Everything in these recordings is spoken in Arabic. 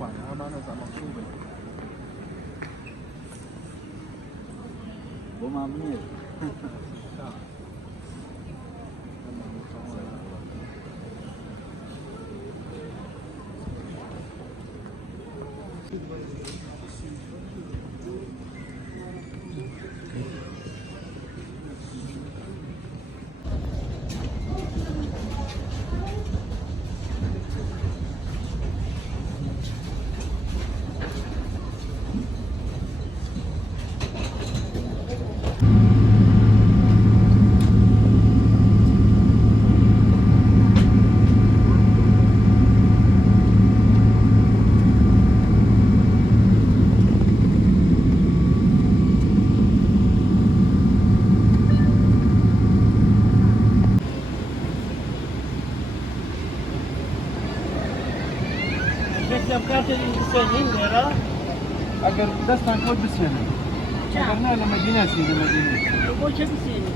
معناها ما نزع مقصوبة وما منير Reklam kartı senin lira. اگر دستان خود بسیارم اگر نه لمدینه سیده مدینه Bu çeki senin.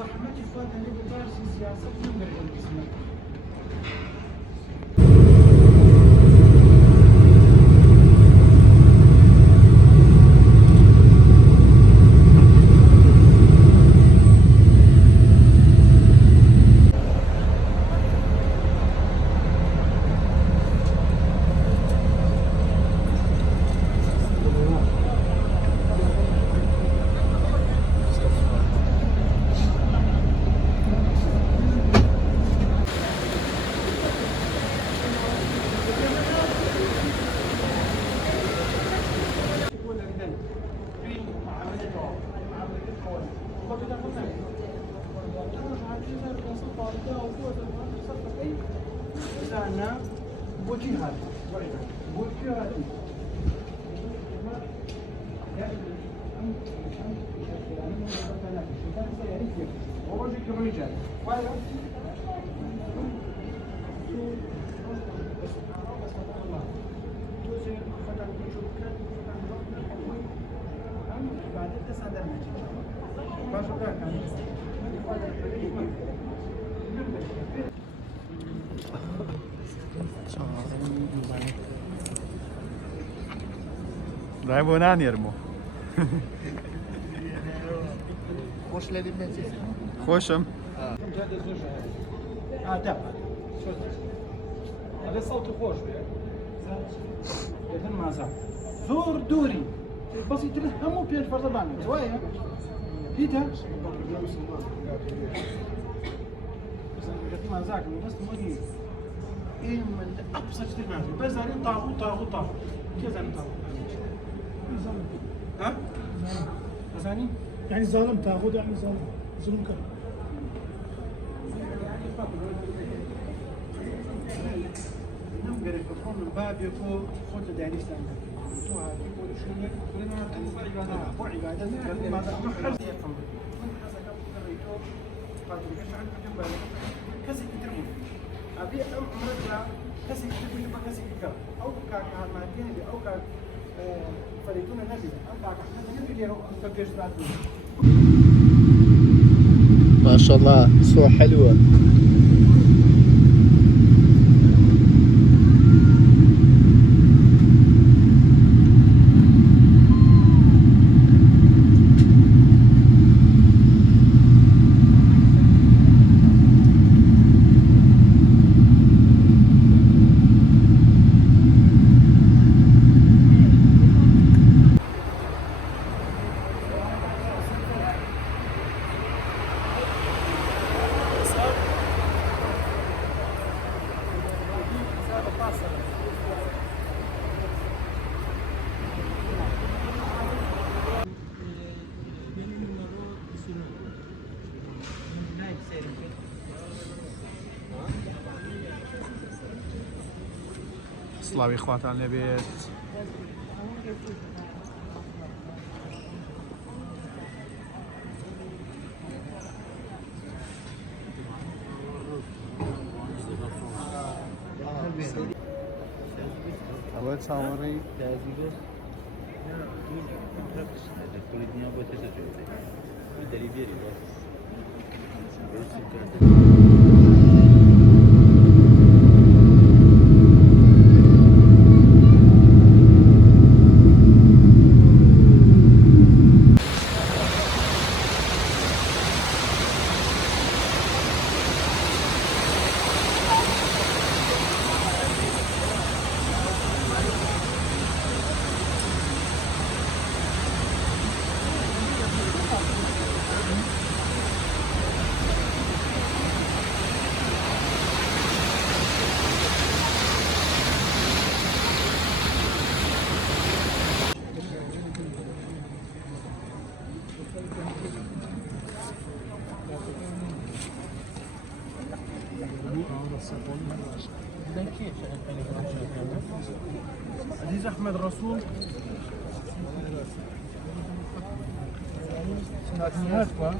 رحمتي فاتني بطارس السياسة من الاسم رايبو نان يرمو خوش لدي من خوشم هذا صوت خوش لكن ما زال زور دوري بسيط همو بيش فرض بانه شوية ديتها بس انا ما زاك بس مودي ايه من ابسط شيء ما في بس انا طاغوت كيف انا طاغوت ها ثاني يعني ظالم تاخذ يعني ظلم كان نقدر يكون من باب يكون خذ داني استنى تو هذه يقول شنو كلنا عباده وعباده ماذا محرز يقوم من حسب قريتو قال لك عن كتب كسي كترمو ابي ام رجع كسي كتب كسي كتب او كاك مادين او كاك فريقنا نبي ام كاك احنا نبي له فكش بعد ما شاء الله صور حلوة سلاوی خواتان لەبێت اول چاوەڕی عزيز احمد رسول سنات با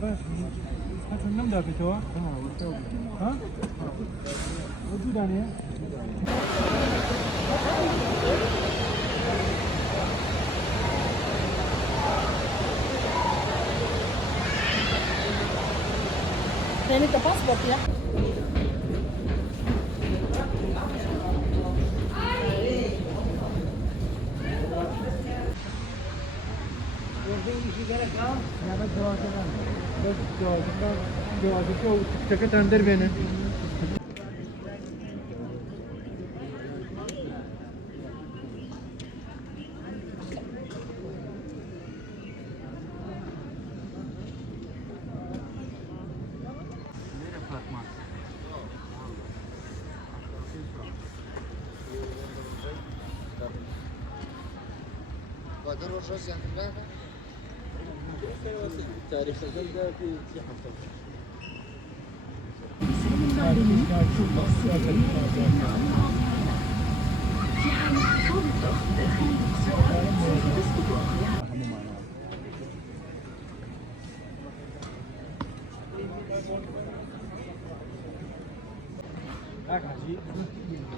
باش هاتوا النم دابتوا ها وجود يعني Tiene tu pasport ya. جوازك وتكت اندر بينه تاريخ البلدة في حفظ. حاجي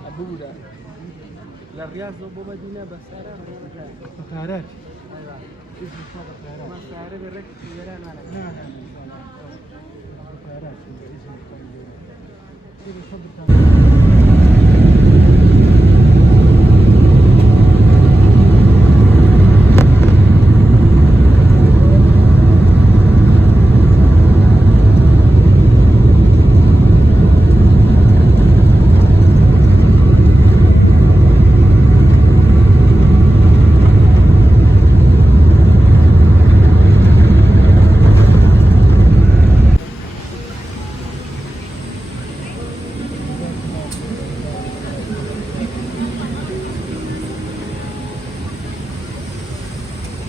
ابودا للرياض زوبو مدينه بساره بكارات ايوه ما سعره برك سيارة مالك بكارات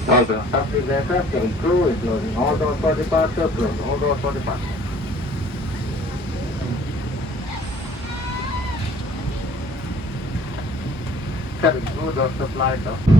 However, taxi aircraft cabin crew is closing all doors for departure, close all doors for departure. Cabin crew doors to flight off.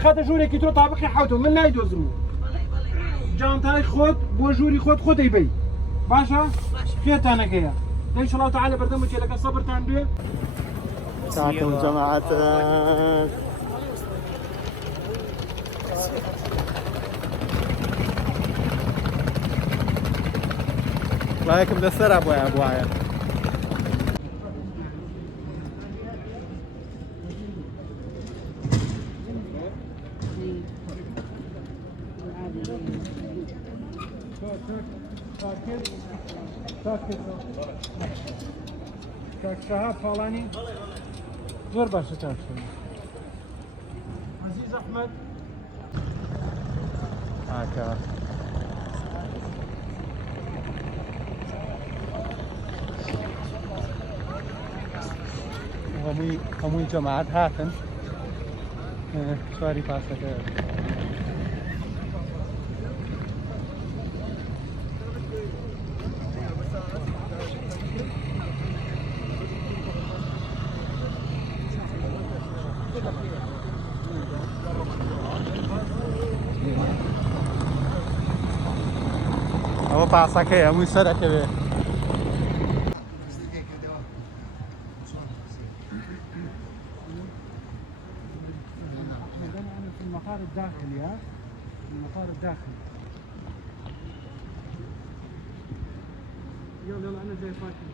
دەخاتە ژوورێکی تۆ تابقی حوتەوە من نایدۆزمەوە جانتای خۆت بۆ ژووری خۆت خۆتەی بی باشە خێتانەکەیە إن شاء الله تعالى بردمو لك الصبر تاندوه تعكم جماعة رايكم بالسرعة يا ابو عيال كاك شهاب فالاني زور باشا كاك عزيز احمد هكا هموي جماعات هاتن سواري باسك Vou passar aqui, é muito sério aqui, velho. في المطار الداخلي ها المطار الداخلي يلا انا جاي فاكر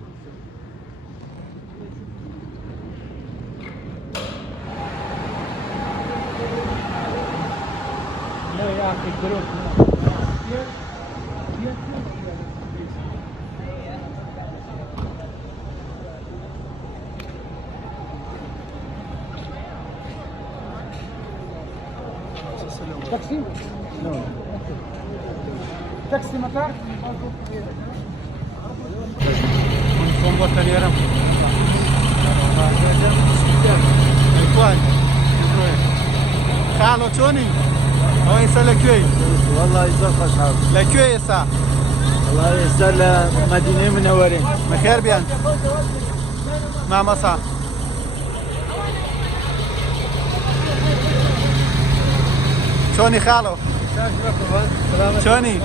لا يا اخي الجروب تاكسي؟ لا تاكسي مطار؟ Con bottoniera. Qual? Carlo Tony. هو يسأل لكوي. والله يزق أصحاب لكوي يسا. الله يسأل مدينة منورين بخير بيان. مع مسا. شوني خالو؟ شوني؟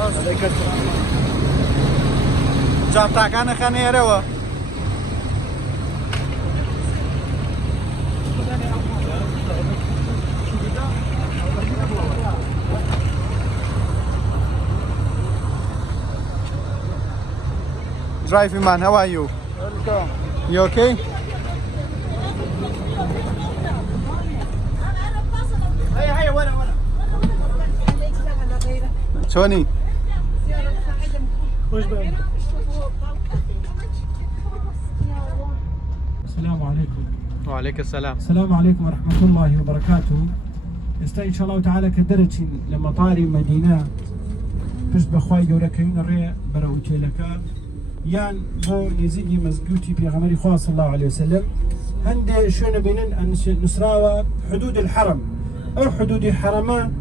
جامتاك أنا خاني أروى. Driving man, how are you? Welcome. You okay? هيا ورا Tony. السلام عليكم وعليك السلام. السلام عليكم ورحمة الله وبركاته. إن شاء الله تعالى كدرتي لما طاري مدينة بس بخواي جوركين الريع براوتي لك يان بو يزيدي مزجوتي بيغمري خواه صلى الله عليه وسلم هندي شو نبينن أن نسراوى حدود الحرم أو حدود حرمان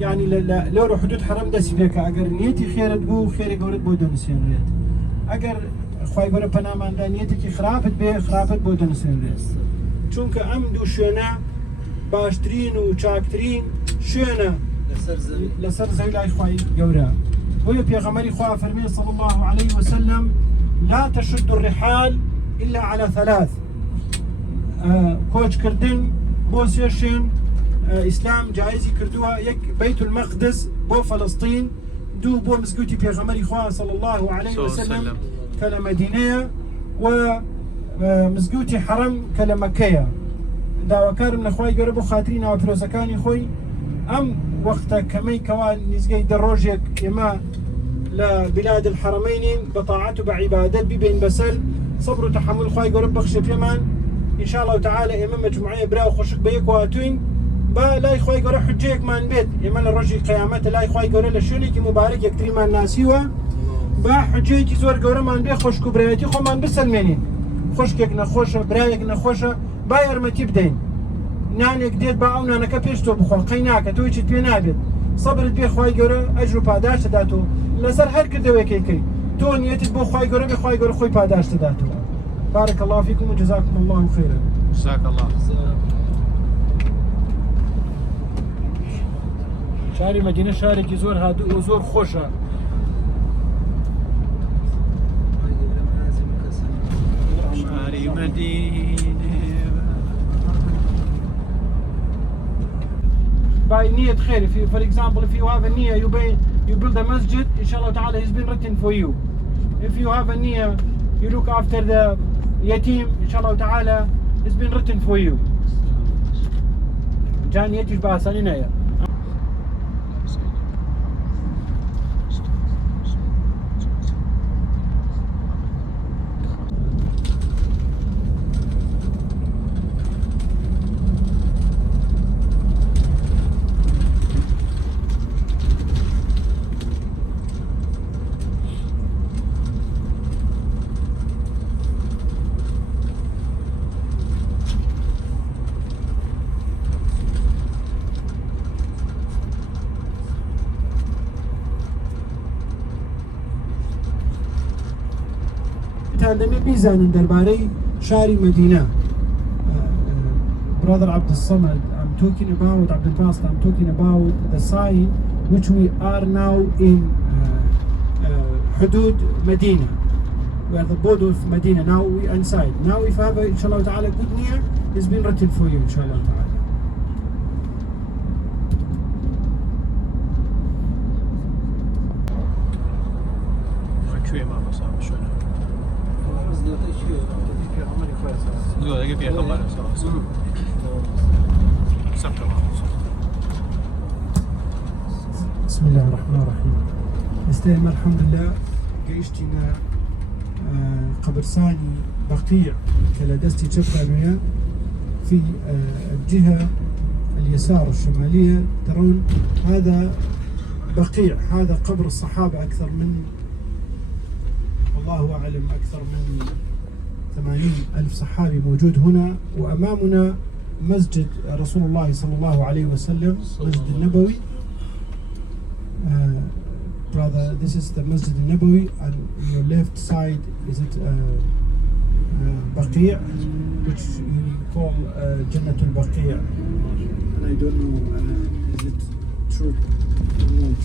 يعني لو حدود حرم دسي بيك أجر نيتي خير بو خير جورت بو دونسيان ريت أجر خواي جورا بنامان دا نيتي خرافت بي خرافت بو دونسيان ريت چونك أم دو شونا باشترين و چاكترين شونا لسر زي لاي خواي جورا ويا بيغمري خواه فرمي صلى الله عليه وسلم لا تشد الرحال إلا على ثلاث كوش كردن بو سيشن إسلام جائزي كردوها يك بيت المقدس بو فلسطين دو بو مسجوتي بيغمري خواه صلى الله عليه وسلم كلا مدينة ومسجوتي حرم كلا مكية داوا كار من أخوي جربوا خاطرين أو فلوسكاني خوي أم وقتها كمي كوان نزجي دروجك إما لبلاد الحرمين بطاعته بعبادة ببين بسل صبر وتحمل خواي قرب بخش بيمان إن شاء الله تعالى إمام مجموعية براو خشك بيك واتوين با لا خواي قرب حجيك من بيت إمام الرجل قيامته لا خواي قرب لشونيك مبارك يكتري من ناسيوا با حجيك زور قرب من بيت خشك برايتي خو من بسلمينين خشكك نخوشة برايك نخوشة با يرمتي بدين نانك ديت با أو نانك بيشتو بخو قيناك تويتش بينابت صبرت بي خواي قرب أجر پاداش داتو لسر هر كردوي كيكي تون يتد بو خواي قرب خواي قرب خوي پاداش داتو بارك الله فيكم وجزاكم الله خيرا جزاك الله. شاری مدینە شارێکی زۆر هادوو و زۆر خۆشە. شاری مدینه. By niyat khair, if you, for example, if you have a niyyah, you build a masjid, inshallah ta'ala, has been written for you. If you have a niyyah, you look after the yatim, inshallah ta'ala, has been written for you. جان يتيش بأسانينا يا. دەمێ بیزانن دەربارەی شاری مدینە. Brother Abdul Samad, I'm talking about Abdul Basit, I'm talking about the sign which we are now in حدود Medina. We are the border of Medina. Now we are inside. Now if I have inshallah ta'ala good niyyah, it's been written for you inshallah ta'ala. کوێ مامۆستا شوێنە زۆرەکە پێغەمبەرە بسم الله الرحمن الرحيم. نستلم الحمد لله جيشتنا قبرصاني بقيع كالدستي تشبانويا في الجهة اليسار الشمالية. ترون هذا بقيع، هذا قبر الصحابة، أكثر من والله أعلم أكثر من 80,000 صحابي موجود هنا. وأمامنا مسجد رسول الله صلى الله عليه وسلم، مسجد النبوي. Brother, this is the Masjid al-Nabawi, and on your left side is it Baqi', which you call Jannat al-Baqi'. And I don't know, is it true or not?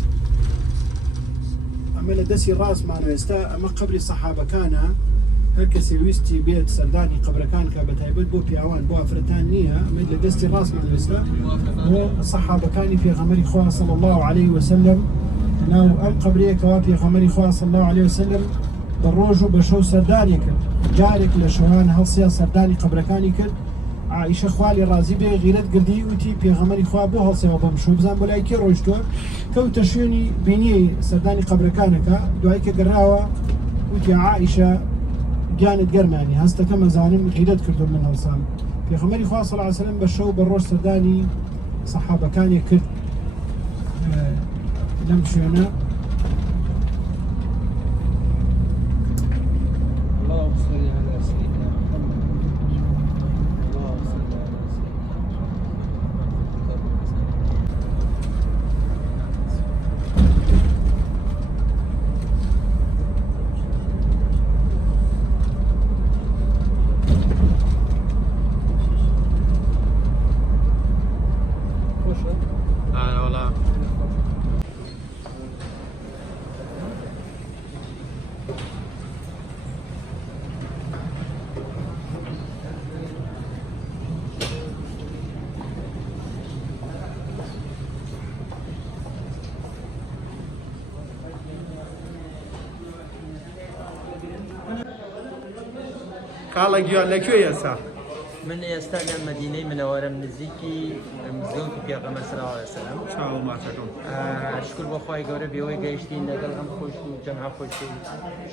أما لدسي الراس معنا يستا أما قبل الصحابة كان هركسي ويستي بيت سرداني قبل كان كابتايبت بو بيعوان بو أفرتانية. أما لدسي الراس معنا يستا هو الصحابة كان في غمر خواه صلى الله عليه وسلم. ناو أم قبرية كوابي غمر خواه صلى الله عليه وسلم بالروجو بشو سرداني كل جارك لشوان هالصيا سرداني قبل كان كل عائشة خوالي رازي بي غيرت قردي وتي بيغمري خواه بو هالصيا وبمشو بزان بولاي كي روجتو كو تشيني بيني سرداني قبل كانك دعيك قراوة وتي عائشة كانت قرماني هستا كما زانم غيرت كردو من هالصام بيغمري خواه صلى الله عليه وسلم بشو بالروج سرداني صحابة كان يكل نمشي هنا. اللهم صل على سيدنا محمد. اللهم صل على سيدنا لا والله کاڵێک گوێ لەکوێ ئێستا؟ من ئێستا لە مدینەی منەوەرە نزیکی مزگەوتی پێغەمبەر صلی الله علیه وسلم. چاوە ماچەکەم شکر بۆ خی گەورە بێەوەی گەیشتین لەگەڵ ئەم خۆش و جەمع خۆش و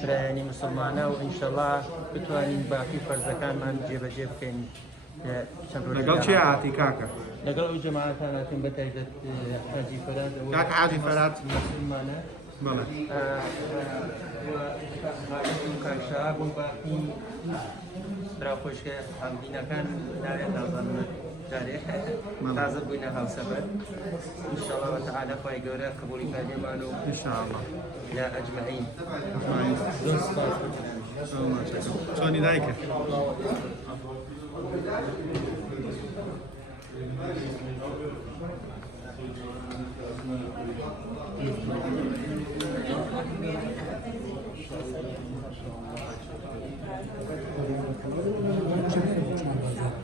فرایانی مسلمانە و ئینشەڵا بتوانین باقی فەرزەکانمان جێبەجێ بکەین. لەگەڵ چێ هاتی کاکە؟ لەگەڵ ئەو جەماعەتان هاتین بە تایبەت حاجی فەرات کاکە حاجی فەرات مسلمانە بەڵێ کاشا بۆ باقی برا خۆشکە هەمدینەکان ناوێت نازانمە جارێ تازە بووینە هاوسەبەر. ئینشەڵڵا تەعالە خی گەورە قبولی کارێمان و ئینشاءڵڵا لا ئەجمەعین. زۆر سپاس چۆنی دایکە؟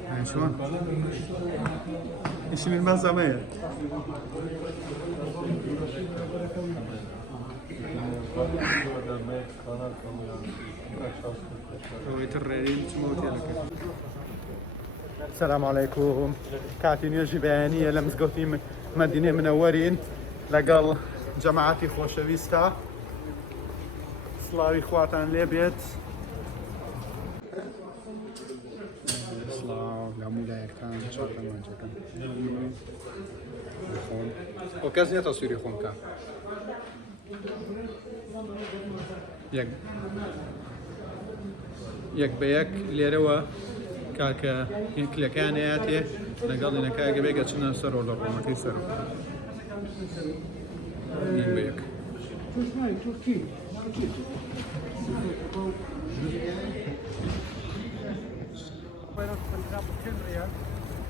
يعني شلون؟ ايش من المزامير؟ السلام عليكم. كاتين جبانية لمزقوتين مدينة منورين لقل جماعتي خوشويستا سلاوي خواتان ليبيت سلاو لامولا كان شكرا خون اوكازيا تصويري خون كان يك بيك ليروا كاكا كلكانياتي لقال لنا كاكا بيك شنا سرو لرو ما كيسرو مين بيك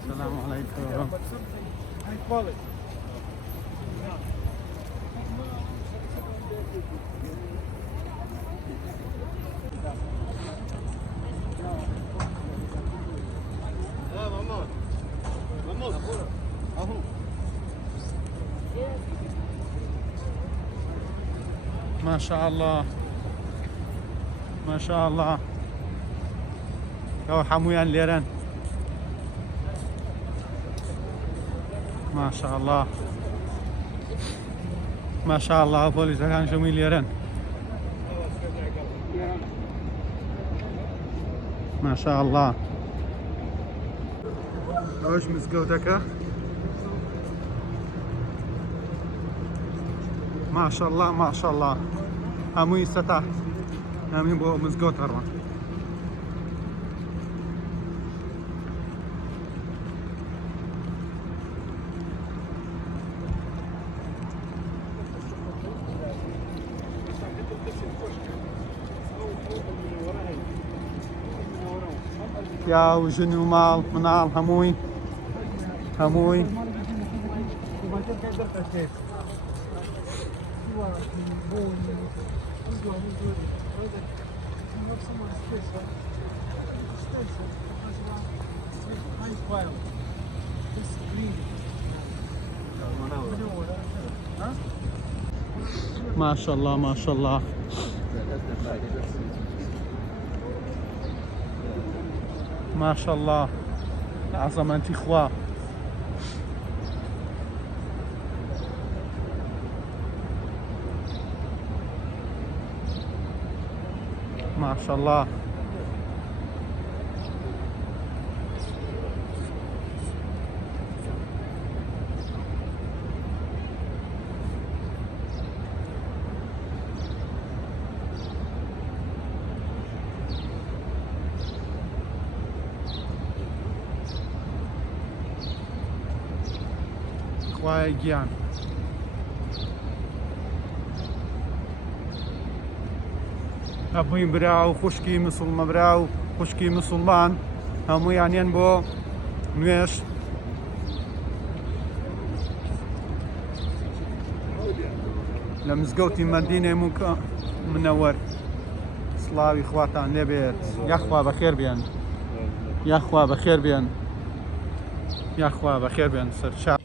السلام عليكم. ما شاء الله ما شاء الله يا حمويان ليران ما شاء الله ما شاء الله بوليس كان شومي ليران ما شاء الله وش مسقوتك ما شاء الله ما شاء الله هموي ستحت همي بو مسقوت هرا يا وجنو مال منال هموي هموي ما شاء الله ما شاء الله ما شاء الله عظمة إخوة ما شاء الله إخوة جيان أبوي براو خشكي مسلمان براو خشكي مسلمان همو يعني بو نويش لمزقوتي مدينة منور سلاوي إخواتان لبيت يا أخوة بخير بيان يا أخوة بخير بيان يا أخوة بخير بيان سرشا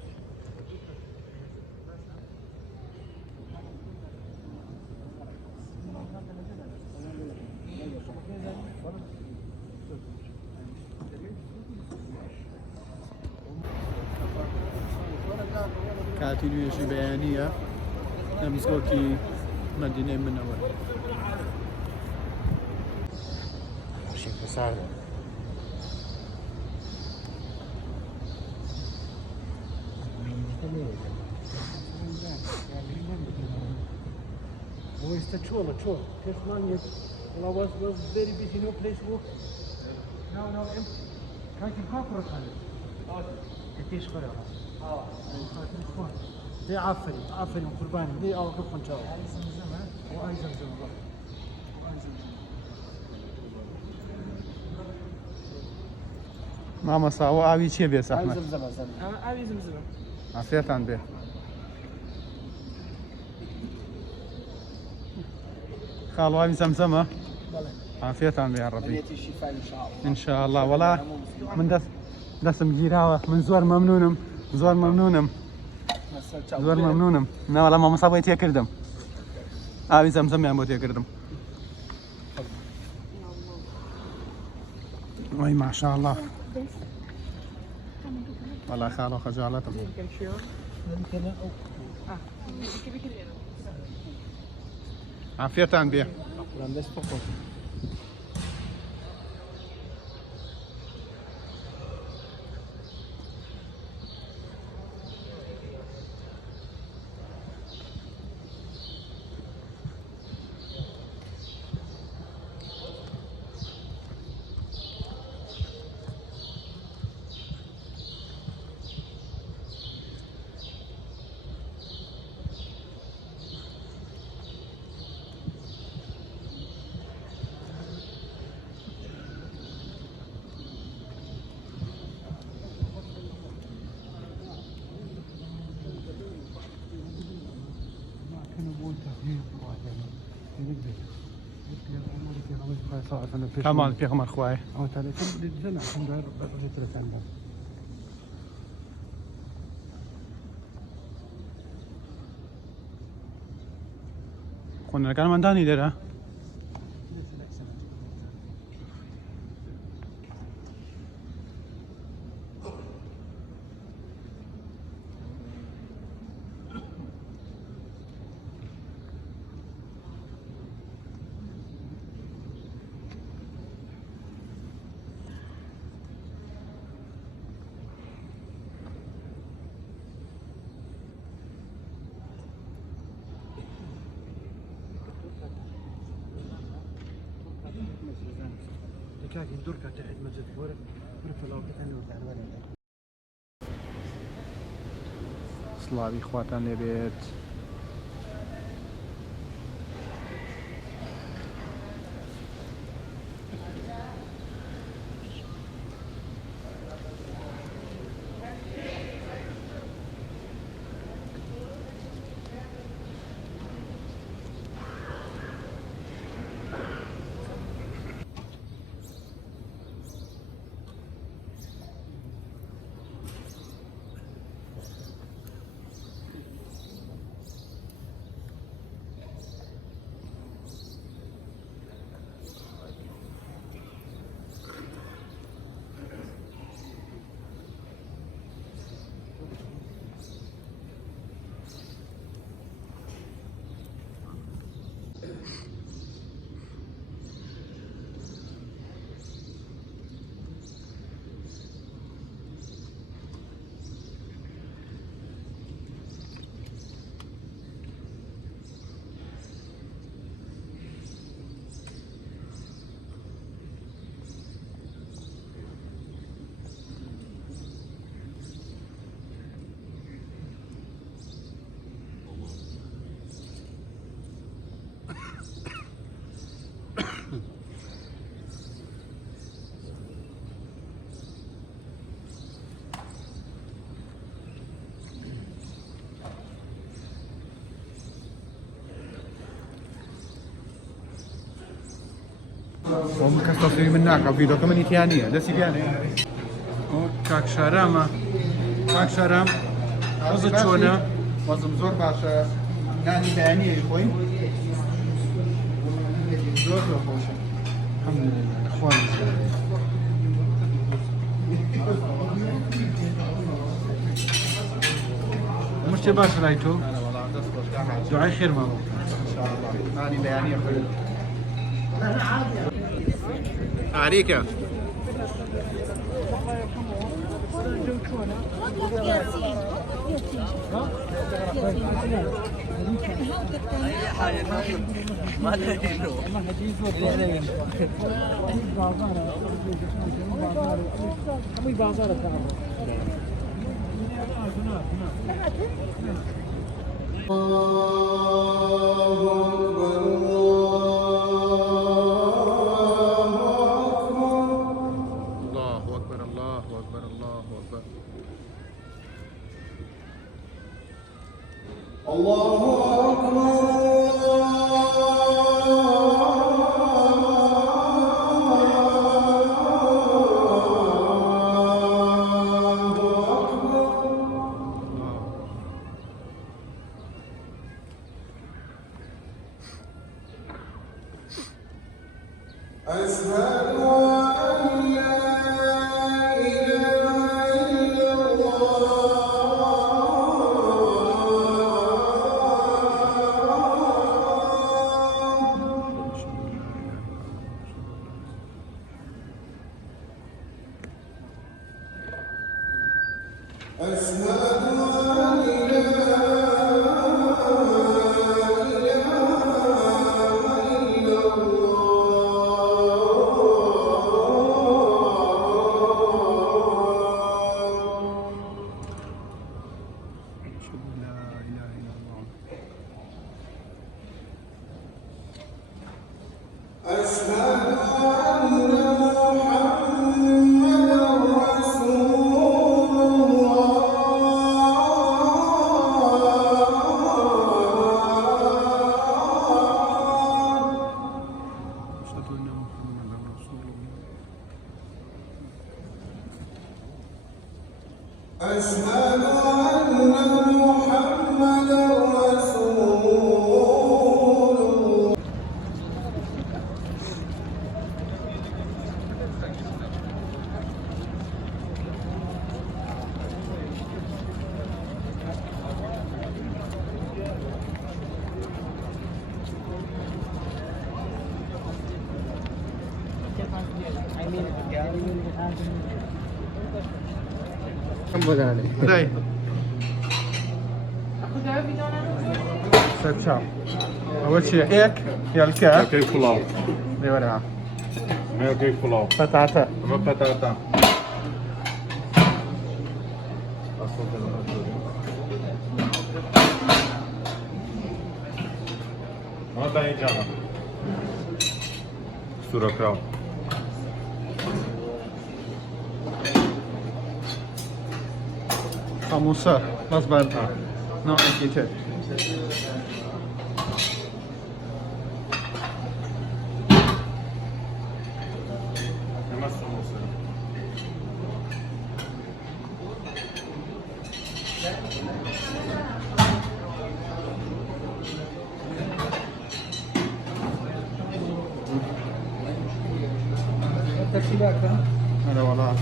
كاتينو يشي بيانية لمزقوتي مدينة منور شيء صار Wo ist der Chola? Chola. This one was very busy. No place to work. No, empty. Can't you park for a time? كتيش خير. دي عفري قرباني دي أو كيف نشاو. وأي زمزم. ماما ساوا أبي شيء بس أحمد. أبي زمزم. عافيتان بيه. خال وهاي مسمسمة. عافيتان بيه يا ربي. الشفاء ان شاء الله. ان شاء الله. والله من دسم جيراوة من زور ممنونم زور ممنونم زور ممنونم. نا والله ما مصابيت يا كردم. آبي زمزم يا موت يا كردم. وي ما شاء الله. والله خالو خجالتهم. عافيتان بيه. كمان بيغمر خواي. كنا كان من داني ده. سلاوی خواتان لێبێت. ومن كستصوير من هناك فيديو كمان ثانية دسي ثانية. كاك شرامة كاك شرام وزن شونا وزن زور باشا ناني ثانية خوي زور خوش الحمد لله اخوان. مش باش رايتو دعاء خير مامو ان شاء الله. ناني ثانية خوي عليك. أشهد أن لا إله إلا الله. أشهد أن محمدا رسول الله. Daj. سبشام. أول شيء هيك يا الكعك. كيف بلاو دي وراها. ما كيف بلاو بطاطا. ما بتاتا ما تاني جانا سورة كراو خموسة. بس بعد نوع كتير. هلا والله.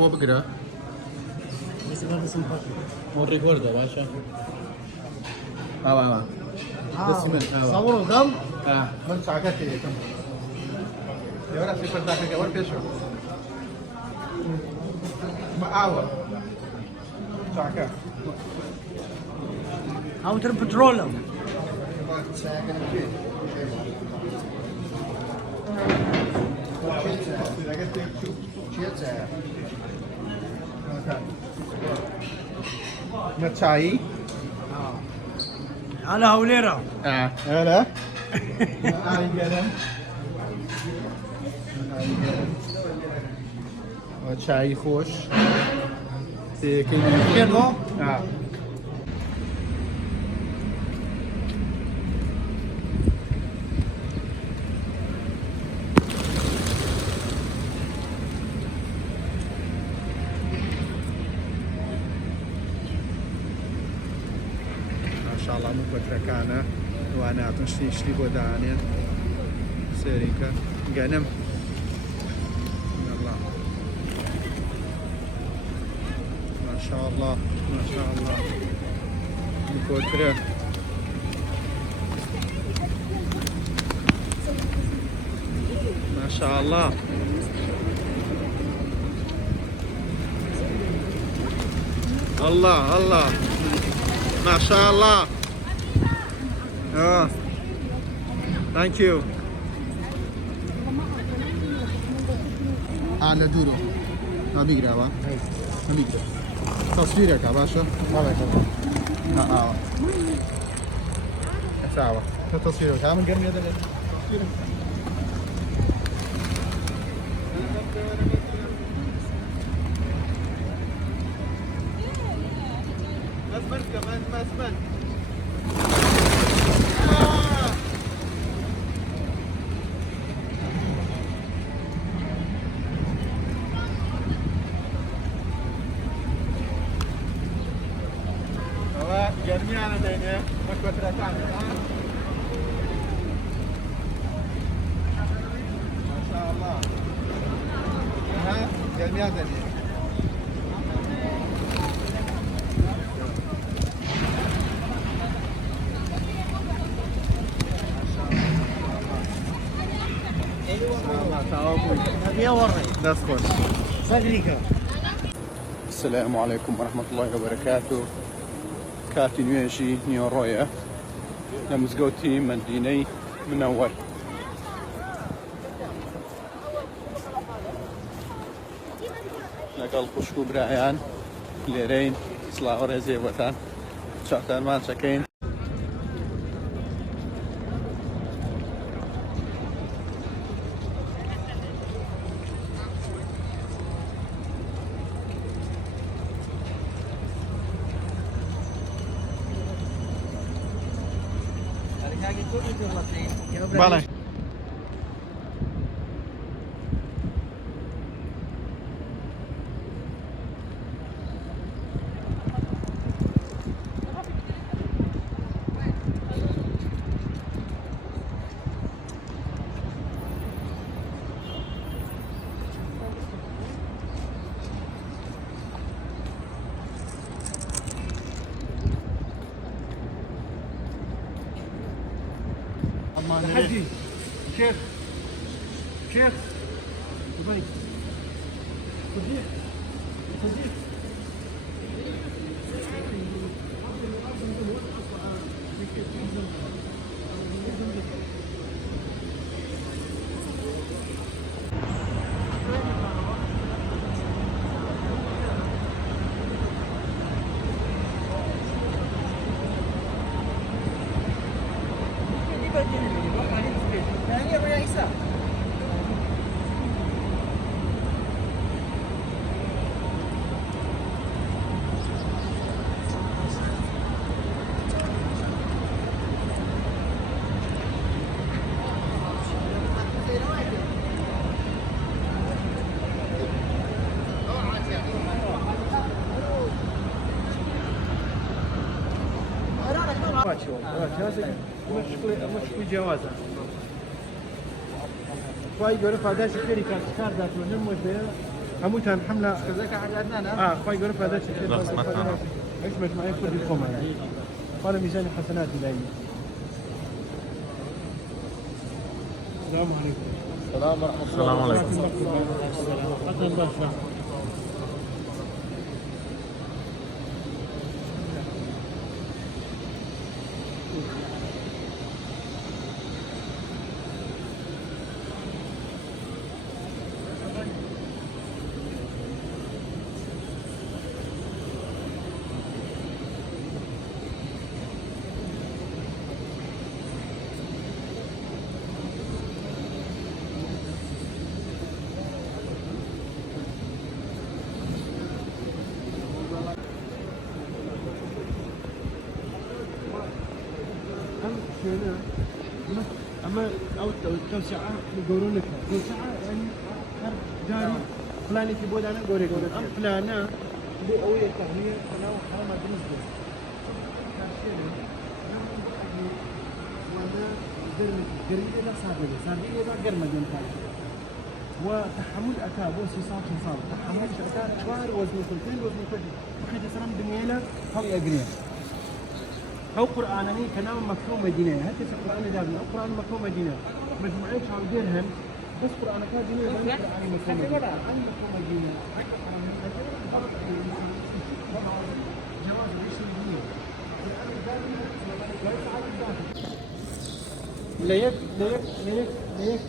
مو بقرا مو ريكورد يا باشا بس من صوروا دم اه من ساعتك كم يا ورا سيفر ذاك ور بيشو ما اوا ساعتك او تر بترولم متشاي انا هوليرا هلا هاي قلم شاي خوش كيلو ما شاء الله مبتركانه وانا تشتي بودانين سيريكا غنم يلا ما شاء الله ما شاء الله مبتره ما شاء الله الله الله ما شاء الله ثانك يو على دورو ما بيقرا ما بيقرا تصويرك يا باشا والله كمان ساعة تصويرك من قرن يد تصويرك أسمنت كمان ما أسمنت جميعنا دينا مكبتنا تعمل ما شاء الله ها جميعنا دينا السلام عليكم ورحمة الله وبركاته. كاتي نوێژی نیۆڕۆیە لە مزگەوتی مەدینەی منەوەر. لەگەڵ خوشک و برایان لێرەین سڵاو ڕێزێوەتان چاکانمان چەکەین. بله تحدي شيخ شيخ صديق صديق صديق مشكل جوازها خواهي يقول فاداش كيري كان كار ذات ونموت بها هموتان حملة كذاك حاجاتنا خواهي يقول فاداش كيري ايش مش معي كل القوم قال ميزان حسنات الهي. السلام عليكم. السلام ورحمة الله. السلام عليكم. اما او التوسعه يقولون لك توسعه يعني هر جاري فلاني في بود انا قوري ام فلانا بأوية تهنية انا وحرمة بالنسبة وانا قريبة لا صادقة لا قرمة جنتها وتحمل أكا بو سيصاب تحمل أكا شوار وزن كلتين وزن كلتين وحيد سلام بنيلة هاو يقريه هو قرآنني كلام مفهوم مدينة هاتي في القرآن جابنا القرآن مفهوم مدينة مجموعين شعب درهم بس قرآن كان دينية قرآن مفهوم مدينة جواز العشرينية ليك ليك ليك ليك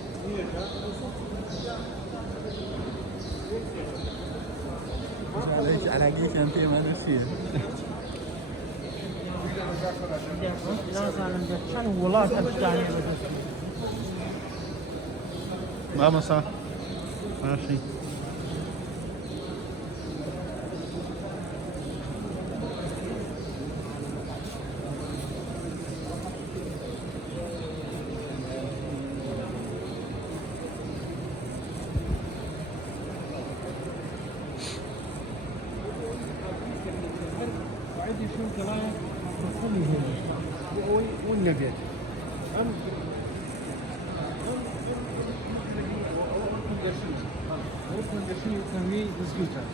على كيف أنت ما نسيت والله تفتح ما مسا ماشي وعندي شو كمان مفهومي هو والنبي كل شيء يسميه ديسكيوتر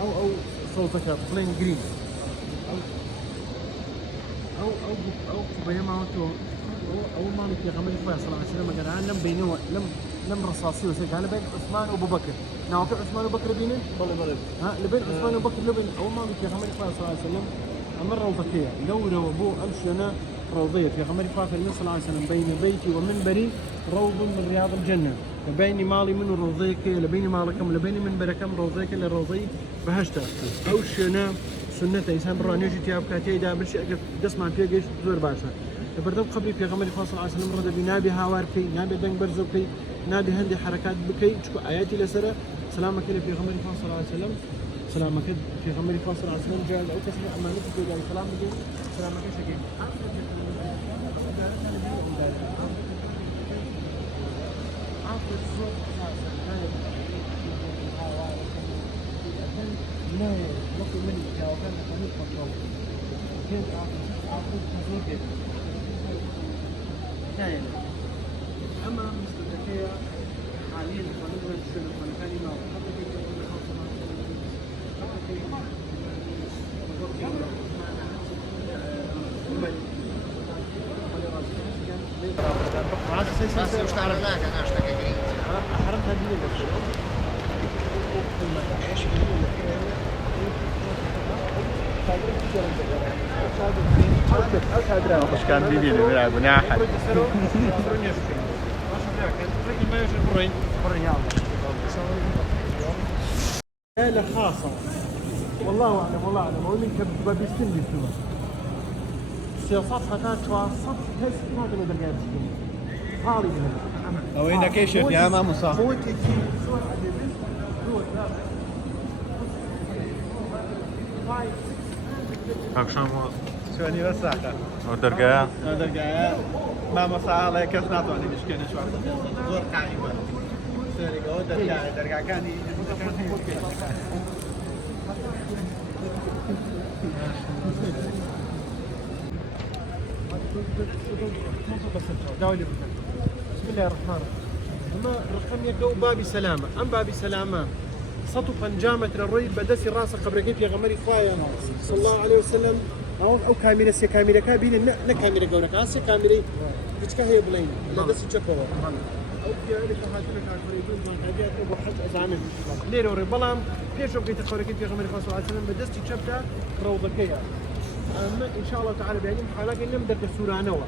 او صوتك بلين جرين او بيماته او ما في غمر فيها صلى الله عليه وسلم قال لم بينه لم رصاصي وسيك قال بين عثمان وابو بكر نعم في عثمان وابو بكر بينه ها لبين عثمان وابو بكر لبين او ما في غمر فيها صلى الله عليه وسلم امر روضتيه لو ابو امشي انا روضيه في غمر فيها صلى الله عليه وسلم بين بيتي ومنبري روض من رياض الجنه لبيني مالي من روضيك لبيني مالكم لبيني من بركم روضيك لروضي بهشتا او شنا سنته انسان براني جيت يا بكاتي دا برشي دسمان بيجيش زور باشا بردم قبري في غمر صلى الله عليه وسلم رد بنابي هاوار كي نابي دنگ برزو كي نابي هندي حركات بكي تشكو اياتي لسره سلامك في غمر صلى الله عليه وسلم سلامك في غمر صلى الله عليه وسلم جاء او تسمع امانتك قال سلام بك سلامك شكي لا لقي مني جاوبان خميس مطلوب كيف اخذ تزوجي ثانيا اما مثل الذكيه حاليا قانون الشغل الكلمه مش كان بيبيني بيلعبوا ناحل لا خاصة والله أعلم والله أعلم ومن كباب بيستني شنو سياسات حتى تواسط هاي ما تقدر قاعد تسكين هاري هذا أو إنك إيش يا ما مصاب هو تيجي صور عجيبة هو akşam شو أني بس ساعة oturgaya. هذا الجاي ما مصاب الله يكسر ناطعني مشكلة شو عرفت زور قايمة سوري قاعد درجع كان بسم الله الرحمن الرحيم أما رقم يكو بابي سلامة أم بابي سلامة سطفا جامة الري بدس راسه قبل كيف يا غمري خوايا صلى الله عليه وسلم أو كاميرا سي كاميرا كابين نا كاميرا قولك هسه كاميرا بتشكا هي بلين لا دس تشكوا أو كذلك هاتنا كارفريدون ما كاديات أبو حج أزعمه ليرو ربلام بيشوف كيف تقول كيف يا غمري صلى الله عليه وسلم بدس تشبتا روضكيا أما إن شاء الله تعالى بعدين حالك إن لم درك السورة نوا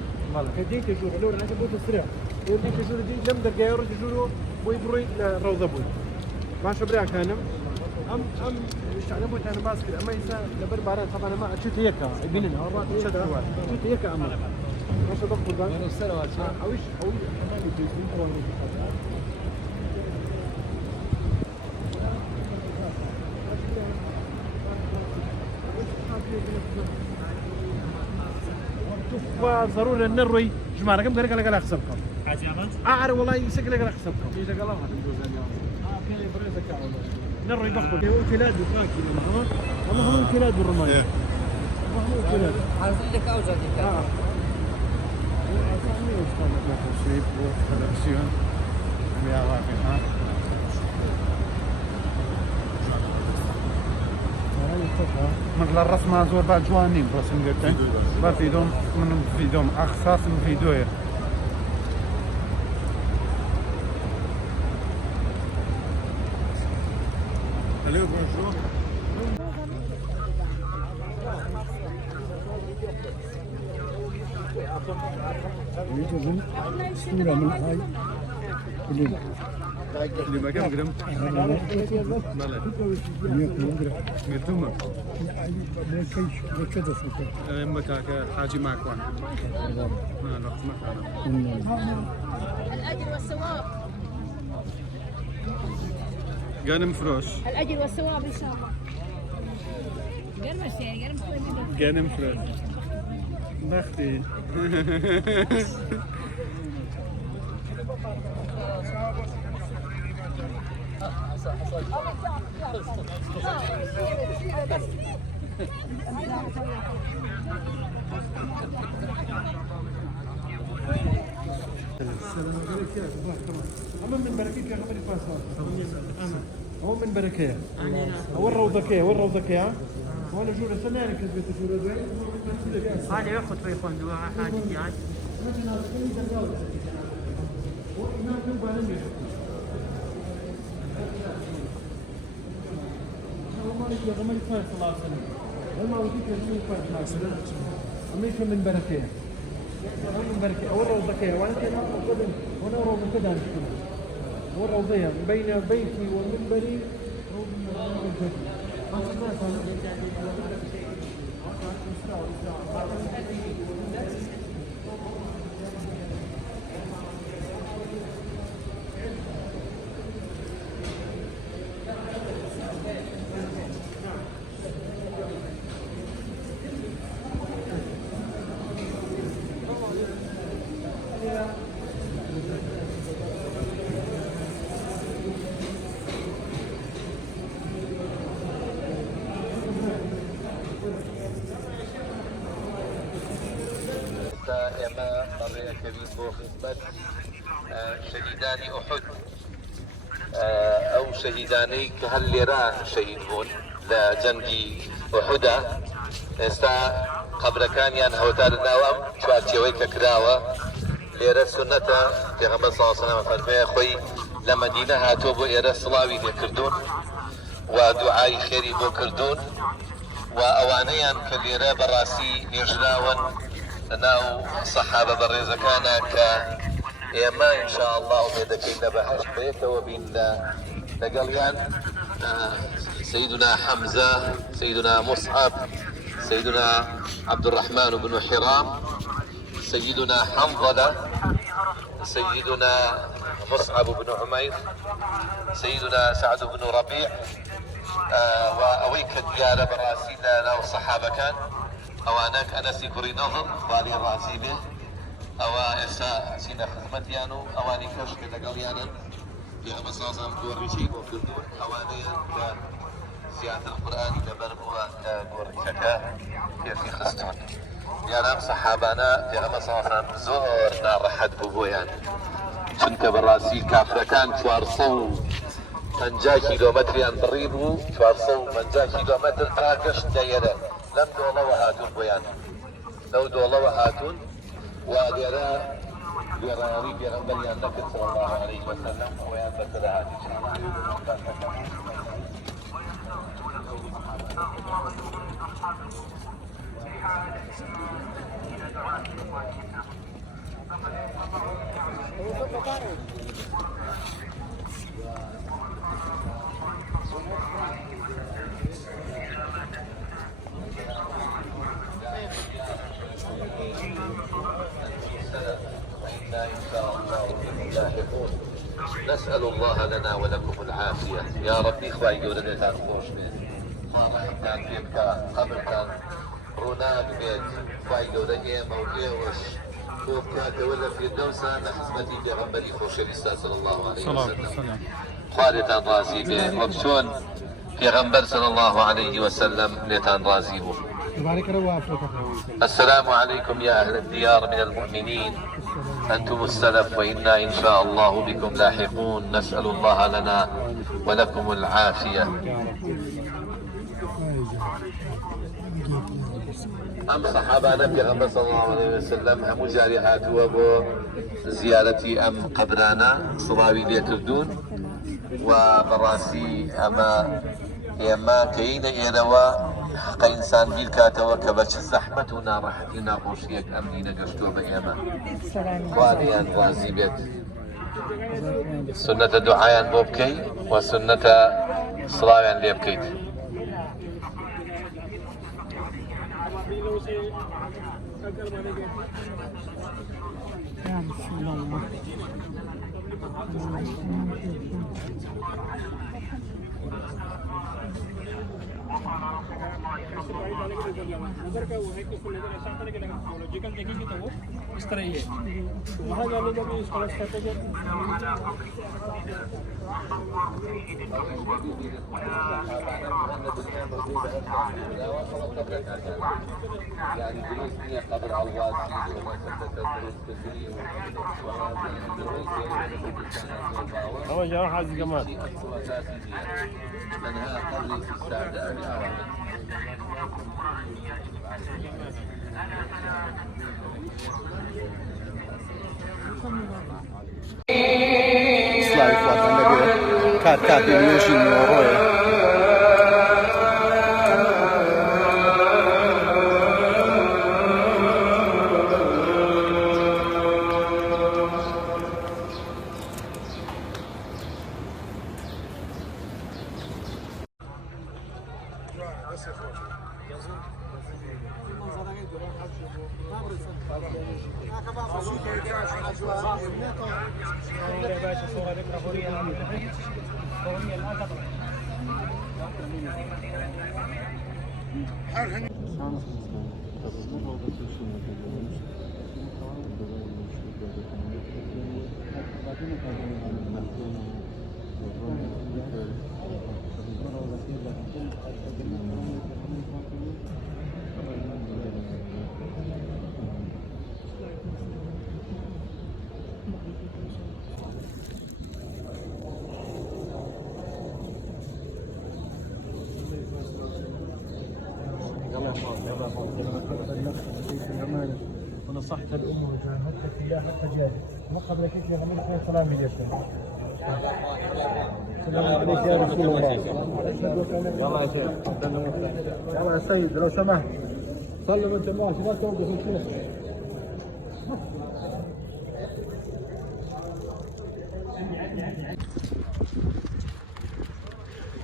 كدين تجور لو أنا تبغى تسرع ودين تجور دين لم درك يا رجل تجورو بوي بروي روضة بوي ما شبرا كانم أم اشتعلم بوي أنا باسكت أما إنسان لبر باران طبعا ما أشوت هيكا يبيننا هو أشوت هيكا أما ما شو دكتور ده أنا السنة واشا أويش أمان يجيبين تواني ضروري النروي جماعة كم قالك لك أخسبكم أعرف والله يسكر لك أخسبكم إذا قال الله كان يبرز كعوة نروي بخبر هو كلاد وفاكي والله هم كلاد بالرماية هم كلاد عارفين لك أوجه دي شيب وكولكسيون بيع واقع مثل الرسمة زور بعد جوانين رسم قلتين بفيدهم من فيدهم أخصاص من فيديوه Allez, bonjour. صورة من هاي اللي ما كان قدام مالك قلتهم اما حاجي معك واحد الأجر والثواب قانم فروش الأجر والثواب إن شاء الله. قانم فروش بختي أما من بركيك يا خبري فاسد هو من بركيه هو الروضك هو الروضك يا وانا شو رسلنا لك كذبت شو رزق هذا ياخذ في فندق حاجه يعني أمريكا من بركيه من بركيه هو الروضك وانا كنا وانا روض كذا هو الروضية بين بيتي ومنبري ئێمە بەڕێەکەوی بۆ خزمەت شەهیدانی ئوحود ئەو شەهیدانەی کە هەر لێرە شەهید بوون لە جەنگی ئوحودا ئێستا قەبرەکانیان هەوتار ناوە ئەم چوارچێوەی کە کراوە لێرە سونەتە پێغەمبەر صلی الله علیه و سلم فەرموویە خۆی لە مەدینە هاتۆ بۆ ئێرە سڵاوی لێکردوون و دوعای خێری بۆ کردوون و ئەوانەیان کە لێرە بەڕاستی نێژراون ناو صحابة برزكانا كإما إن شاء الله ومدكين بحر بيت وبين لقليان سيدنا حمزة سيدنا مصعب سيدنا عبد الرحمن بن حرام سيدنا حنظلة سيدنا مصعب بن عمير سيدنا سعد بن ربيع وأويك الديار براسينا ناو الصحابة كان ئەوانەك ئەنەسی کوڕی نەڵم خوالی ڕازی بێ ئەوە ئێستا چینە خزمەتیان و ئەوانی کەش کە لەگەڵیانن پێغەمبەر صلی الله علیه و سلم گۆڕیشەی بۆ کردوون ئەوانەیان کە زیاتر قورئانی لەبەر بووە لە گۆڕیشەکە پێشی خستوون دیارە ئەم سەحابانە پێغەمبەر صلی الله علیه و سلم زۆر ناڕەحەت بوو بۆیان چونکە بەڕاستی کافرەکان 450 کیلۆمەتریان بڕی بوو 450 کیلۆمەتر تا گەشت دەیەرە لم دولة وهاتون بيان لو دولة وهاتون وليرى ليرى بيغنبري عن نبي صلى الله عليه وسلم ويان بسرعات نسأل الله لنا ولكم العافية يا ربي إخوائي جولة عن خوش بيت كان بيبكى قبل كان روناق بيت إخوائي جولة إيما وإيوش وكان ولا في الدوسة نحسبتي في غنبري خوش الإستاذ صلى الله عليه وسلم خالتان رازي بيت وبشون في غنبر صلى الله عليه وسلم ليتان رازي بو السلام عليكم يا أهل الديار من المؤمنين أنتم السلف وإنا إن شاء الله بكم لاحقون نسأل الله لنا ولكم العافية أم صحابة نبي غمر صلى الله عليه وسلم هم جاريحات وبو زيارتي أم قبرانا صلاوي ليكردون وبراسي أما كينا إيروا حق إنسان بيل كاتوا كبش الزحمة ونارحتي ناقوشيك أمنين قشتوا بأيما وعليان وعزيبت سنة دعايان بوبكي وسنة صلاة ليبكيت देखेंगे तो वो इस तरह ही है वहाँ जाने का भी इस तरह स्ट्रैटेजी قبر عواسي هو جاء حاجة كمان منها قبر السعداء سلاوی خواتان لەبێ کاتی نوێژی نیوەڕۆیە ونصحت الأم وجاهدتك إياه حتى جاهد ما قبلك يا غمير خير سلام عليكم السلام عليك يا رسول الله يلا يا شيخ يلا يا سيد لو سمحت سلم انت ماشي لا توقف الشيخ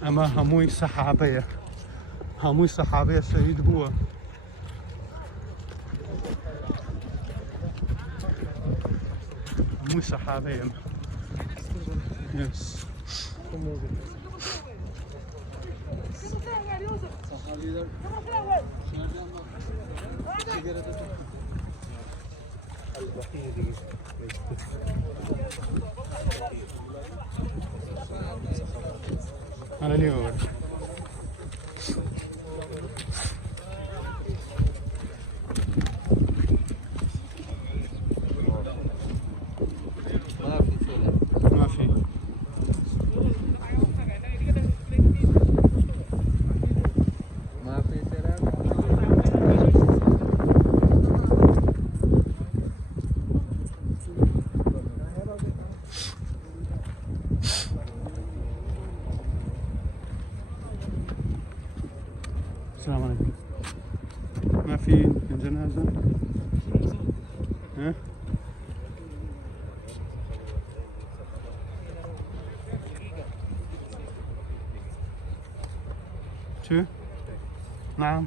ئەمە هەمووی سەحابەیە هەمووی سەحابەیە شەهید بووە هەمووی سەحابەیە أنا اليوم ما في السلام عليكم ما في جنازة ها شو نعم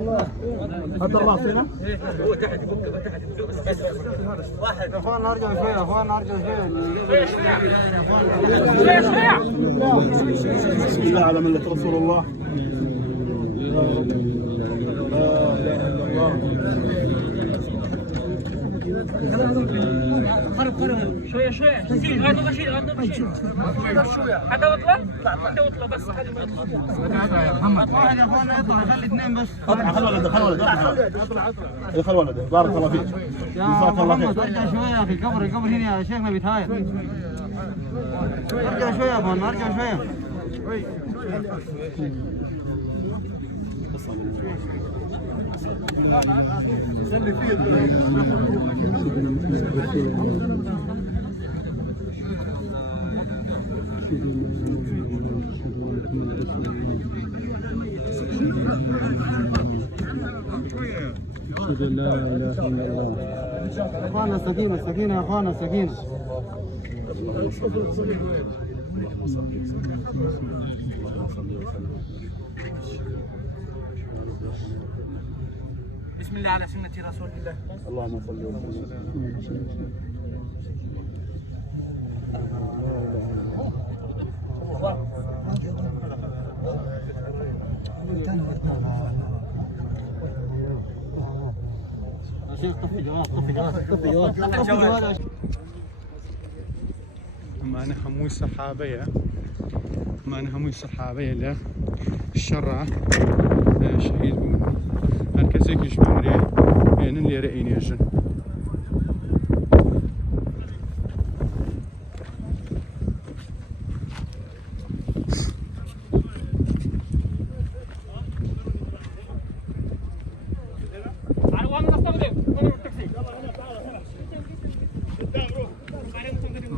عبد الله فينا؟ يا اخوان ارجع شوي، يا اخوان ارجع شوي. بسم الله على ملة رسول الله. لا اله الا الله. قرب شوية شوية شيل هذا بشيل هذا بشيل شوية حتى اطلع حتى اطلع بس هذه ما اطلع يا محمد واحد يا اخوان يطلع خلي اثنين بس اطلع خل ولده خل ولده خل ولده بارك الله فيك جزاك الله خير. ارجع شوي يا اخي، قبر هنا يا شيخنا بيتهايل. ارجع شوي يا اخوان، ارجع شوي. أشهد أن لا إله إلا الله. اخوانا السكينة السكينة يا اخوانا السكينة. بسم الله على سنة رسول الله. اللهم صل وسلم. يا شيخ طفي جوال، طفي جوال، طفي جوال، طفي جوال. معنا هموي صحابية، معنا هموي صحابية للشرع شهيد مركزي كيش بمري بين اللي رأيني يجن.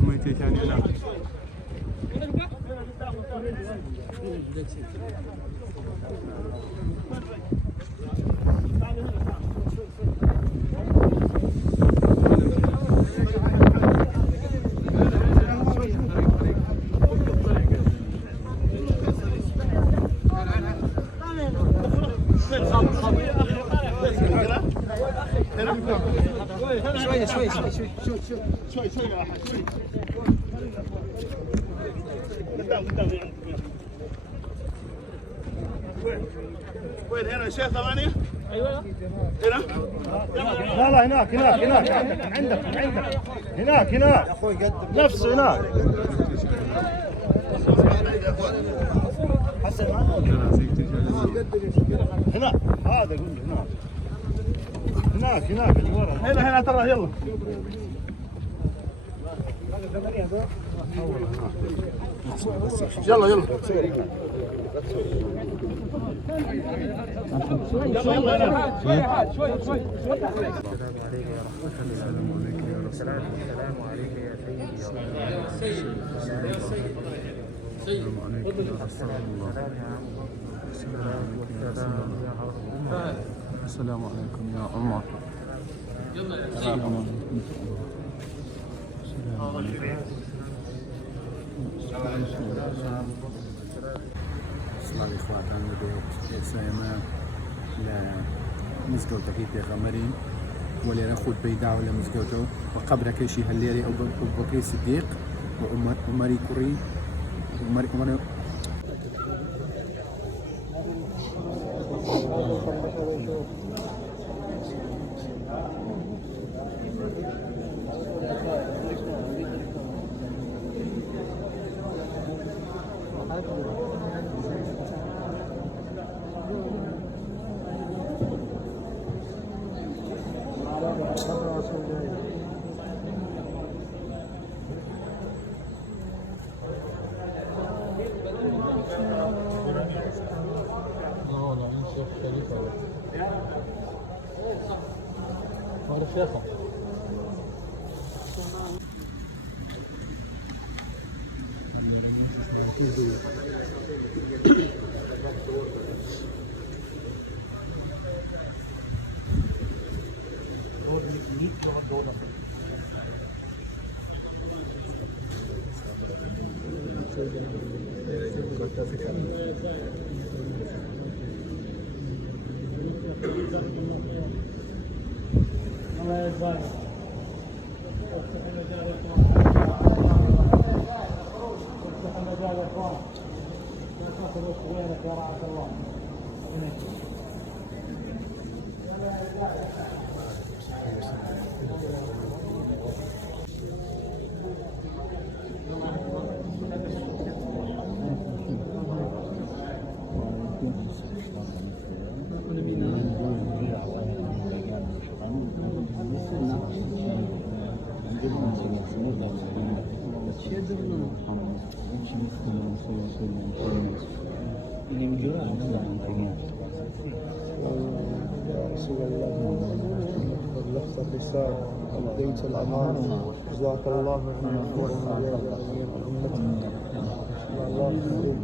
ميتي ثاني لا. شوي يا احد شوي. وين هنا شيخ ثمانية؟ ايوه هنا؟ لا هناك عندك هناك نفس هناك. حسن هنا هذا قول هناك اللي ورا هنا ترى يلا يلا السلام عليك يا سيدي. السلام عليكم يا عمر. السلام إخواتنا نبي سلامة لمزقوطة هي غمرين ولا ناخذ بيداو لمزقوطة وقبر كيشي هالليري أو بكر الصديق وعمر كوري وعمر Ini menjual nantinya. رسول الله بلغت الرسالة أديت الأمانة جزاك الله عنا خير ما جزى أمير أمتك الله يخليك.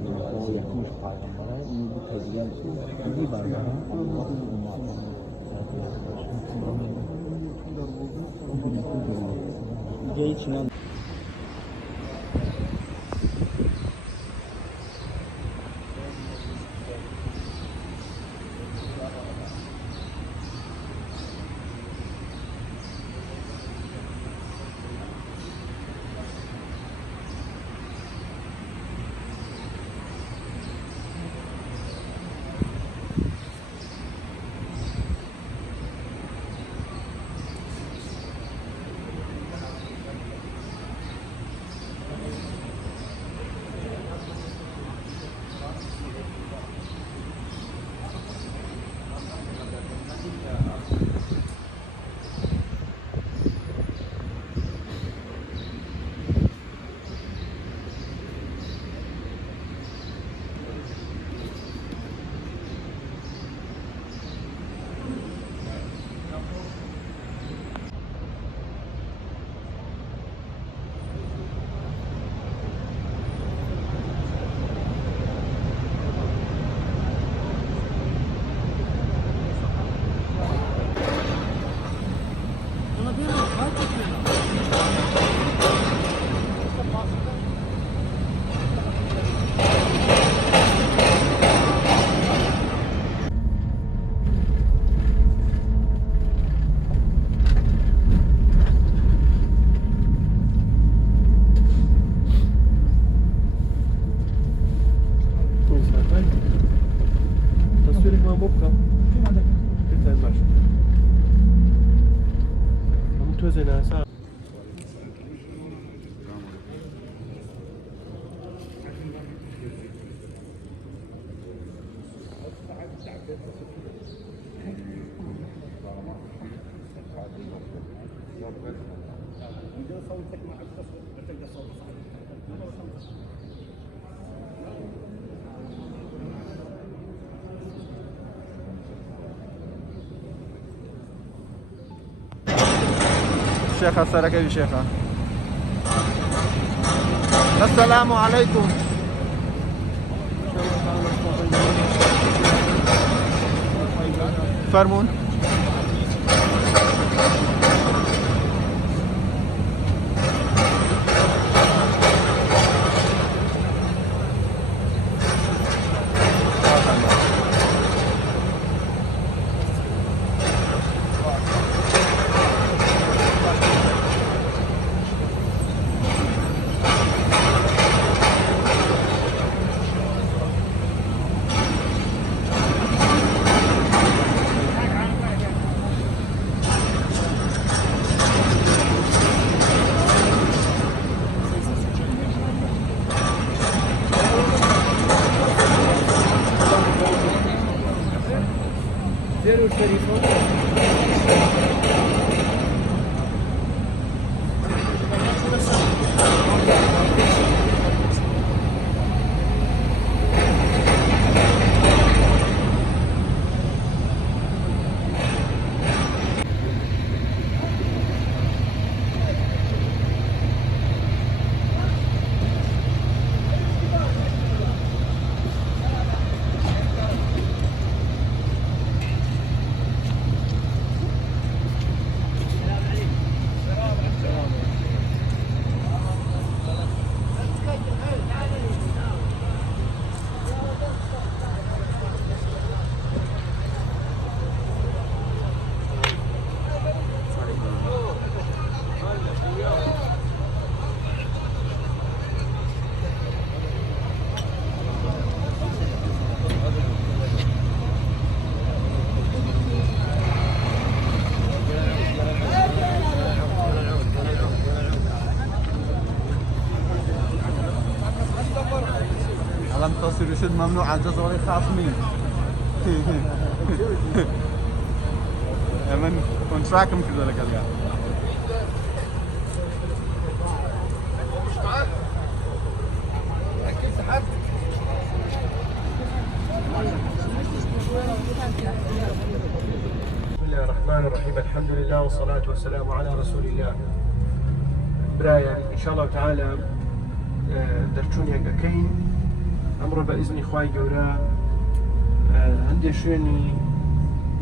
تصويرك ما مبقى انت المشي متوزنة ساعة شيخة السلام كيف شيخة؟ السلام عليكم. فرمون. زيرو الشريفة علم تصوير يشد ممنوع على الجزر يخاف مني. من كونتراكم كذا لك اليوم. أكيد والصلاة والسلام على رسول الله. برايا إن شاء الله تعالى درچوني أكين أمر بإذن إخوائي جورا عندي شويني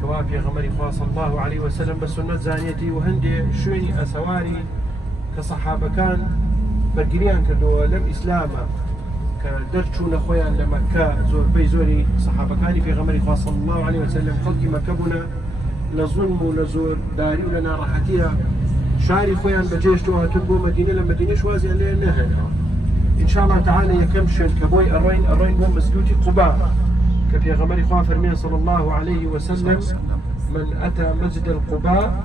كوابي غمري خواه صلى الله عليه وسلم بسنة زانيتي وهندي شويني أسواري كصحابة كان برقريان كردوا لم إسلاما كدرچون أخويا لمكة زور بيزوري صحابة كاني في غمري خواه صلى الله عليه وسلم خلقي مكبنا لظلم ولزور داري ولنا راحتيها شاري خويا بجيش توها تبو مدينة لمدينة شوازي اللي نهنا إن شاء الله تعالى يكمشن كبوي الرين بو مسجوتي قباء كفي غمري خواه فرمين صلى الله عليه وسلم من أتى مسجد القباء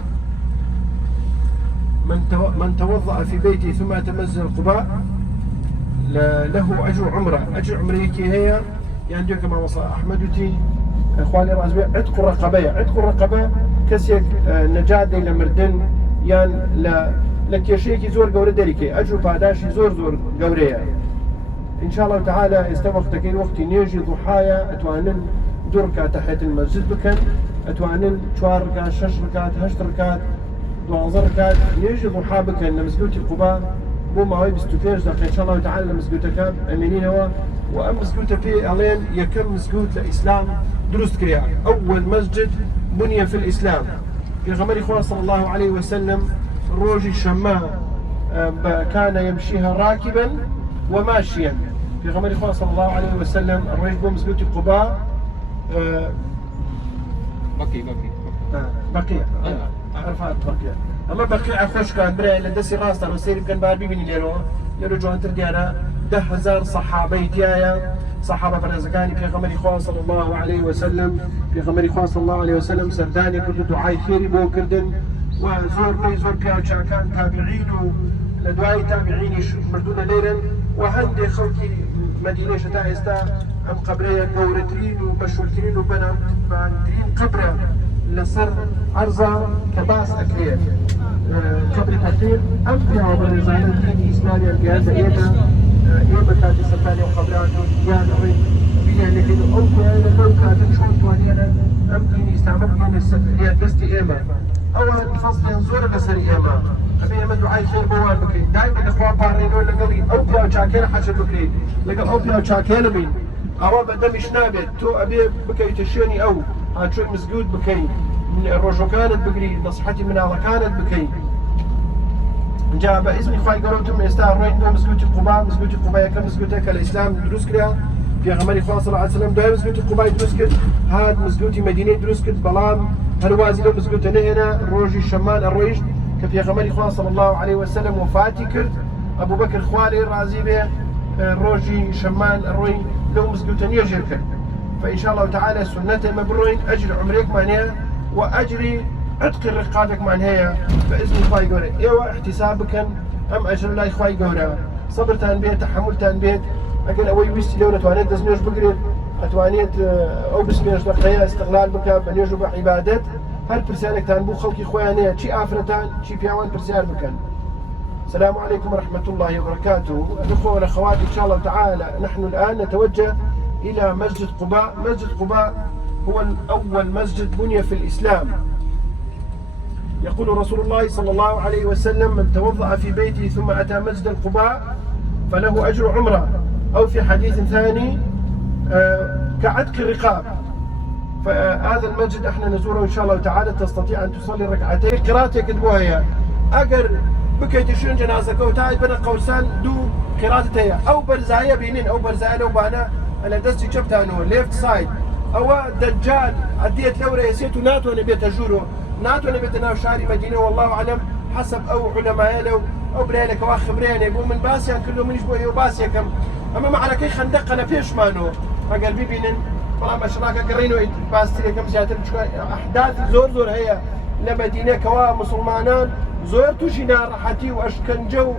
من توضأ في بيته ثم أتى مسجد القباء له أجر عمره. أجر عمريكي هي يعني كما وصى أحمدتي إخواني رازبي عتق الرقبة كسيك نجاة دي لمردن يعني لك يشيكي زور قوري داريكي أجر بعداشي زور قوريا إن شاء الله تعالى استوقت تكين وقتي نيجي ضحايا أتوانن دركة تحت المسجد بكن أتوانن 4 ركعات 6 ركعات 8 ركعات 12 ركعات نيجي ضحا بكن لمسجد قباء بو ماوي 25 دقيقة إن شاء الله تعالى لمسجد كاب أمينين هو وأم مسجد في ألين يكم مسجد لإسلام دروس كريا أول مسجد بني في الإسلام في غمر إخوة صلى الله عليه وسلم روجي شماء كان يمشيها راكبا وماشيا في غمر إخوة صلى الله عليه وسلم الرئيس بو مسجد قباء بقية عرفات بقية أما بقية خوش كان بري لدسي راس أنا سيري كان باربي بني ليرو جوان ترديانا 10,000 صحابي تيايا صحابة برزقاني في غمر إخوة صلى الله عليه وسلم في غمر إخوة صلى الله عليه وسلم سرداني كنت دعاي خيري بو كردن وزور بيو كان تابعين لدعاي تابعيني مردونا ليرن وهندي خلقي مدينة شتاء استا أم قبرية قورترين وبشولترين وبنانترين قبرة لصر عرضة كباس أكلير قبر أكلير أم فيها برزانة دين إسلامي الجهاز إيدا تاتي سفاني وقبرات يعني بيها لكن أوكي لو كانت شون توانينا أم دين يستعمل بين السفريات بس إيما أول فصل ينزور بسر إيما أبي أمد دعاي خير بوان بكري دائما الإخوان بارينو لقلي أوكي أو شاكينا حشر بكري لقل أوكي أو شاكينا مين أرى بدم شنابت تو أبي بكي تشيني أو هاتشوي مسجود بكي من الرجو كانت بكري نصحتي من الله كانت بكي جاء باسم إخواني قالوا يستاهل رويتنا مسجد قباء كم مسجد الإسلام دروس كريا في غمر إخوان صلى الله عليه وسلم دائما مسجد قباء دروس كريا هاد مسجد مدينة دروس كريا بلام هالوازي لو مسجد نهنا روجي الشمال الرويش كفي غمر إخوان صلى الله عليه وسلم وفاتي كرد أبو بكر خوالي رازي به روجي شمال الروي لو مسجد نيجر كرد فإن شاء الله تعالى سنته مبروين أجر عمرك معناها وأجري عتق الرقابك معناها بإذن إخوائي قوري إيوه احتسابك أم أجر الله إخوائي قوري صبرتان بيت تحملتان بيت لكن أوي ويستي لو نتوانيت دزنيوش بقرير أتوانيت أو بسميش لقيا استغلال بك بنيوش بعبادات هل برسالك تان بو خلقي خوانيا شي آفرتان شي بيعوان برسال بكن. السلام عليكم ورحمة الله وبركاته. الأخوة والأخوات إن شاء الله تعالى نحن الآن نتوجه إلى مسجد قباء. مسجد قباء هو أول مسجد بني في الإسلام. يقول رسول الله صلى الله عليه وسلم من توضأ في بيته ثم أتى مسجد القباء فله أجر عمره أو في حديث ثاني كعتق الرقاب. فهذا المسجد احنا نزوره ان شاء الله تعالى تستطيع ان تصلي ركعتين قراءة يكتبوها هي اقر بكيت شون جنازة كوتاي بنا قوسان دو قراءتها او برزايا بينين او برزايا لو بانا انا دستي جبتها انه ليفت سايد او دجال عديت لو رئيسيته ناتو انا بيت اجوره ناتو انا بيت ناو شاري مدينه والله اعلم حسب او علماء لو او بريلك واخ بريني بو من باسيا كله من يشبه باسيا كم اما معركه خندق انا فيش مانو قلبي بينين والله ما شراكه قرينو باستري كم زيادة احداث زور هي لمدينه كوا مسلمانان زور توجينا راحتي واشكنجو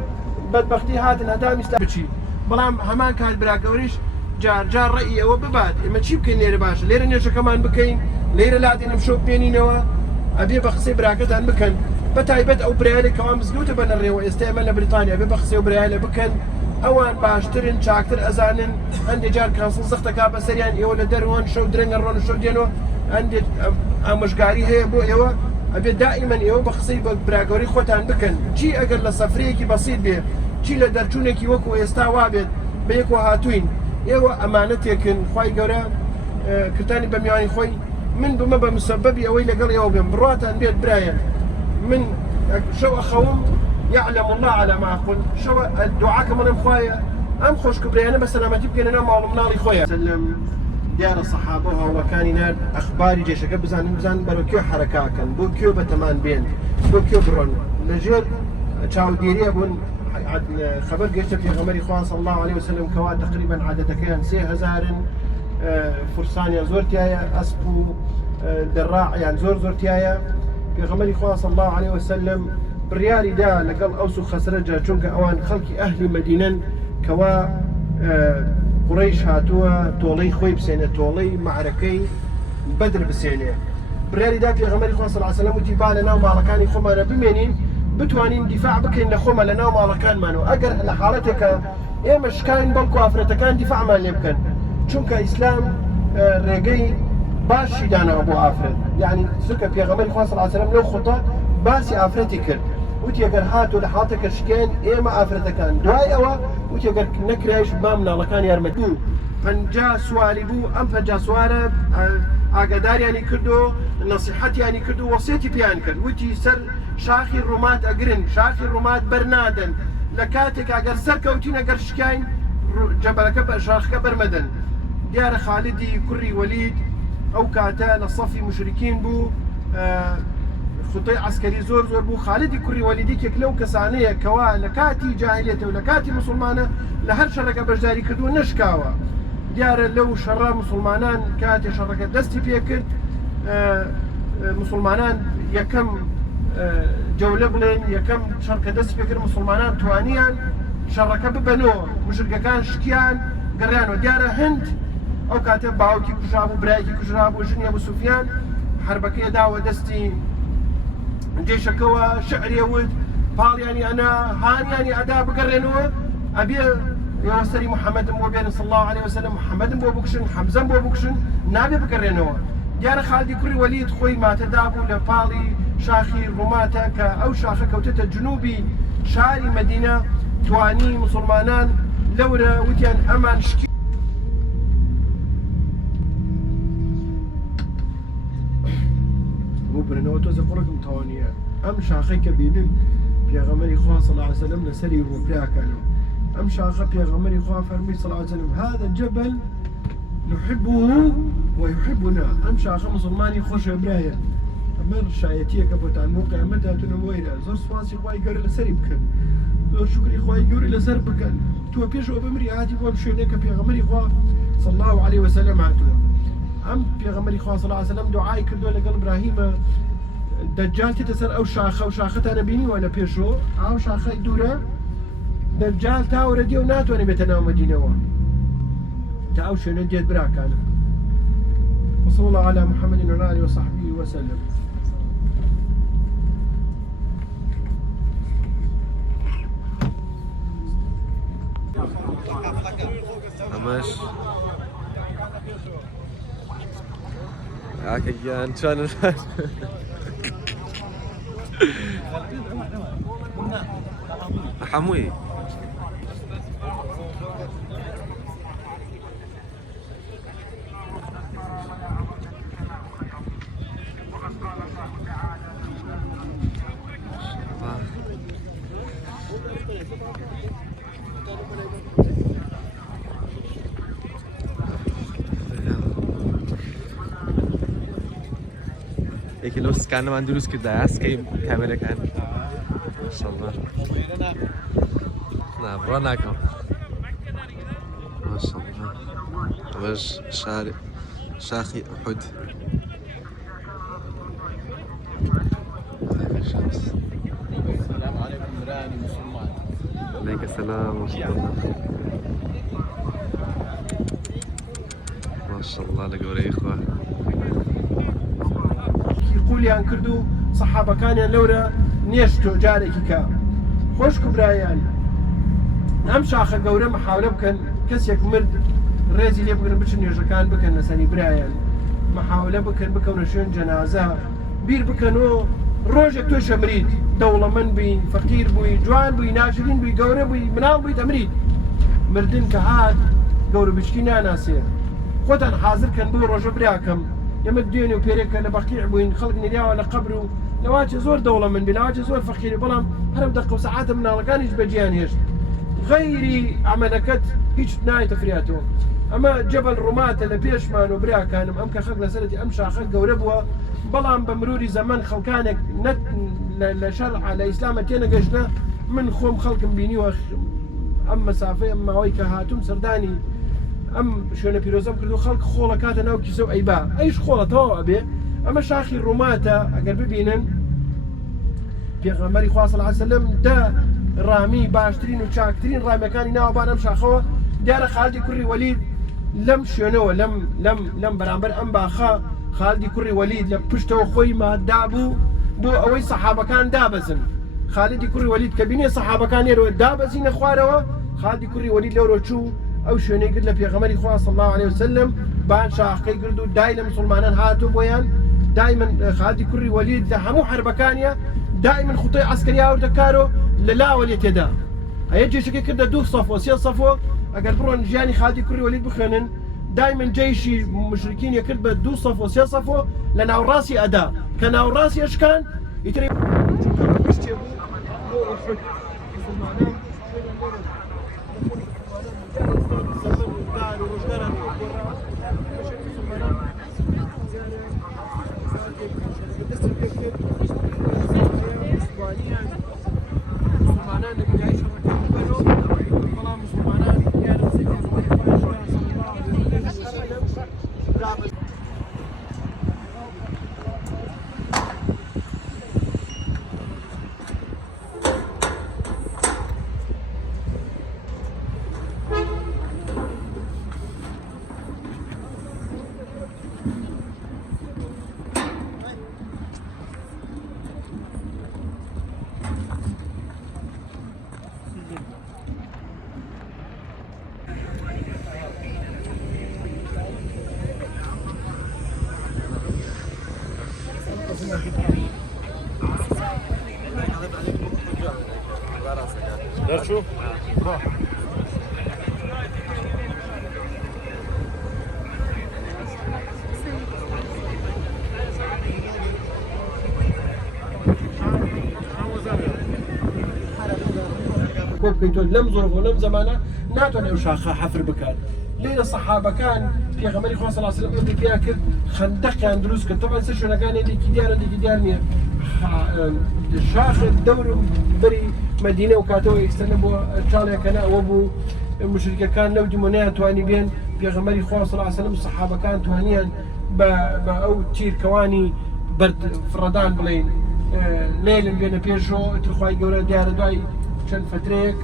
بدبختي هاتن هدام استبشي بلام همان كان براكوريش جار رأيي او بباد اما تشي بكين ليره باش ليره نيشو كمان بكين ليره لادي نمشو بينينوا ابي بخسي براكتان بكن بتايبت او بريالي كمان مسجوته بن الريو استعملنا بريطانيا ابي بخسي وبريالي بكن اوان باشترن شاكتر ازانن عندي جار كان صنصخته كابا سريان يولا درون شو درن الرون شو دينو عندي مشقاري هي بو ايوا ئەبێ دائیمەن ئێوە بە قسەی بە براگەوری خۆتان بکەن چی ئەگەر لە سەفرەیەکی بەسیط بێ چی لە دەرچوونێکی وەکو ئێستا وا بێت بە یەکەوە هاتوین ئێوە ئەمانەتێکن خوای گەورە کردانی بە میوانی خۆی من بمە بە مسبەبی ئەوەی لەگەڵ ئێوە بێم بڕاتان بێت برایەن من شەو ئەخەوم يعلم الله على ما أقول شو دعاك من مخوايا أم خوش كبريانا بس أنا ما تبقى أنا معلوم ناري خويا سلم ديار الصحابة وكان ينال أخباري جيش بزان بروكيو حركة كان بوكيو بتمان بين بوكيو برون نجير تشاو ديري أبون خبر جيش في غمري خوان صلى الله عليه وسلم كوا تقريبا عدد كان 3000 فرسان زورتيايا أسبو دراع يعني زورتيايا في غمري خوان صلى الله عليه وسلم برياري دا لقل أوسو خسرجة چونك أوان خلقي أهل مدينة كوا قريش هاتوا تولي خوي بسينة تولي معركي بدر بسينة برياري دا في غمري خوان صلى الله عليه وسلم وتيبا لنا ومعلكاني خوما بمينين بتوانين دفاع بكين لخوما لنا ومعلكان مانو أقر لحالتك إيه مش كاين بلكو أفرتكان دفاع ما ليبكن چونك إسلام ريقي باشي دانا أبو آفرت يعني سكة في غمري خوان صلى الله عليه وسلم لو خطأ باسي آفرتي كرد وتي اگر هاتو لحاتك شكين ايما آفرتكان دواي اوا وتي اگر نكريش بامنا لكان يرمدو فنجا سواري بو ام فنجا سوارة اقدار يعني كردو نصيحتي يعني كردو وصيتي بيان كرد وتي سر شاخي الرمات اقرن شاخي الرمات برنادن لكاتك اگر سر كوتين اگر شكين جبلك شاخك برمدن ديار خالدي كري وليد او كاتا لصفي مشركين بو خطي عسكري زور بو خالدي كري وليدي كلو كسانيه كوا لكاتي جاهليته ولكاتي مسلمانه لهر شركه بجداري كدو نشكاوا ديار لو شرا مسلمانان كاتي شركه دستي بيكر مسلمانان يكم جوله بلين يكم شركه دستي بيكر مسلمانان توانيان شركه ببنو مشركه كان شكيان قريانو ديار هند او كاتب باوكي كجابو برايكي كجابو جني ابو سفيان حربكيه داوه دستي جيش كوا شعر يود قال يعني انا هاني يعني اداء بقرنوه ابي يوصلي محمد بو بين صلى الله عليه وسلم محمد بو بوكشن حمزه بو بوكشن نابي بقرنوه ديار خالدي كري وليد خوي ما تدابو لفالي شاخي روماتك او شاخه كوتت الجنوبي شاري مدينه تواني مسلمانان لورا وتيان امان شكي برنو توز قرقم توانية أم شاخي كبيرين بيغمري خواه صلى الله عليه وسلم لسري وبلاك كانوا أم شاخي بيغمري خواه فرمي صلى الله عليه وسلم هذا الجبل نحبه ويحبنا أم شاخي مسلماني خوش إبراهيم أمر شايتية كبوتان موقع أمتها تنمويرا زور سواسي خواهي قوري لسري بكن زور شكري خواهي قوري لسر بكن تو بيشو بمري عاتي وبشونيك بيغمري خواه صلى الله عليه وسلم عاتوا أم بيغمري خواه صلى الله عليه وسلم دعاي كردو لقل إبراهيم دجال تتسر أو شاخة وشاخة أنا بيني وأنا بيشو أو شاخة دورة دجال تاو رديو ناتو أنا بيتنا مدينة وا تاو شو نديت براك أنا وصلى الله على محمد وعلى آله وصحبه وسلم همش عاكيان كان حموي یکی لو سکن من درست کرده است که کامera کن ماشاءالله نه برا نکن ماشاءالله وش شاخي أحد السلام عليكم مراني مسلمان عليك السلام ورحمة الله ما شاء الله لقوري إخوة يقول يان كردو صحابة كان لورا نيشتو جاري كا خوش كبرايان نام شاخة قورة محاولة بكن كسيك مرد ريزي لي بكن بچن يجكان بكن لساني برايان محاولة بكن بكن شون جنازة بير بكنو ڕۆژێک تۆ شەمرید دەوڵەمەند بووی فەقیر بووی جوان بووی ناشرین بووی گەورە بووی مناڵ بووی دەمرید مردن کە هات گەورە بچکی ناناسێ خۆتان حازرکەن بۆ ڕۆژە براکەم ئێمە دوێنێ و پێرێکە لە بەقیع بووین خەڵک نێریاوە لە قەبر و نەواچە زۆر دەوڵەمەند بێ نەواچە زۆر فەقیری بەڵام هەرم دەقە و سەعاتە مناڵەکانیش بەجیان هێشت غەیری عملەکەت هیچ نایتە فریاتەوە ئەمە جەبەل ڕووماتە لە پێشمان و براکانم ئەم کە خەک لەسەرەتی ئەم شاخە گەورە بووە بەڵام بە مروری زەمن خەڵکانێک لە شەرع لە ئیسلامە تێنەگەشتە من خۆم خەڵکم بینیوە ئەم مەسافەی ئەم ماوەی کە هاتووم سەردانی ئەم شوێنە پیرۆزەم کردو خەڵک خۆڵە کاتە ناو کیسە و ئەیبا ئەیش خۆڵەتەوە ئەبێ ئەمە شاخی ڕووماتە ئەگەر ببینن پێغەمبەری خوا صلی الله علیه وسلم دا ڕامی باشترین و چاکترین ڕامیەکانی ناوەبان ئەم شاخەوە دیارە خالدی کوڕی وەلید لەم شوێنەوە لەم بەرامبەر ئەم باخە خالدی کوڕی وەلید لە پشتەوە خۆی ماددا بوو بۆ ئەوەی سەحابەکان دابەزن خالدی کوڕی وەلید کە بینێ سەحابەکان ێرەوە دابەزینە خوارەوە خالدی کوڕی وەلید لەوڕۆ چوو ئەو شوێنەی کرد لە پێغەمبەری خوا صلی الله علیه وسلم بان شاخەکەی کرد و دای لە مسلمانان هاتوو بۆیان دایمن خالدی کوڕی وەلید لە هەموو حربەکانیە دائما خطوی عسکری آورده کارو للاولی تدا هەیە جێشەکەی کردە 2 صفۆ 3 صفۆ ئەگەر بڕۆن ژیانی خالدی کوڕی وەلید بخوێنن دائما جێشی مشرکین کرد بە 2 صفۆ 3 صفۆ لە ناوڕاستی ئەدا کە ناوڕاستی ئەشکان ئیتر شو؟ بکەیتۆ لەم زۆر بۆ لەم زمانە ناتوانێت ئەو شاخە حەفر بکات لێرە سەحابەکان پێغەمبەری خوا صلی الله علیه وسلم ئەوەی پێیان کرد خەندەقیان دروست کرد تەبەن سەر شوێنەکان یەکێکی دیارە دیگه دیار نییە شاخ دەور بەری مەدینە و کاتەوە ئێستانە بۆ چاڵێکەکە ئەوە بوو مشرکەکان لەو دیمۆنەیان توانی بێن پێغەمبەری خوا صلی الله علیه وسلم سەحابەکان توانیان بە ئەو تیرکەوانی فڕەدان بڵێن لێلن بێنە پێشەوە ترخوای گەورە دیارە دوای چەند فترەیەک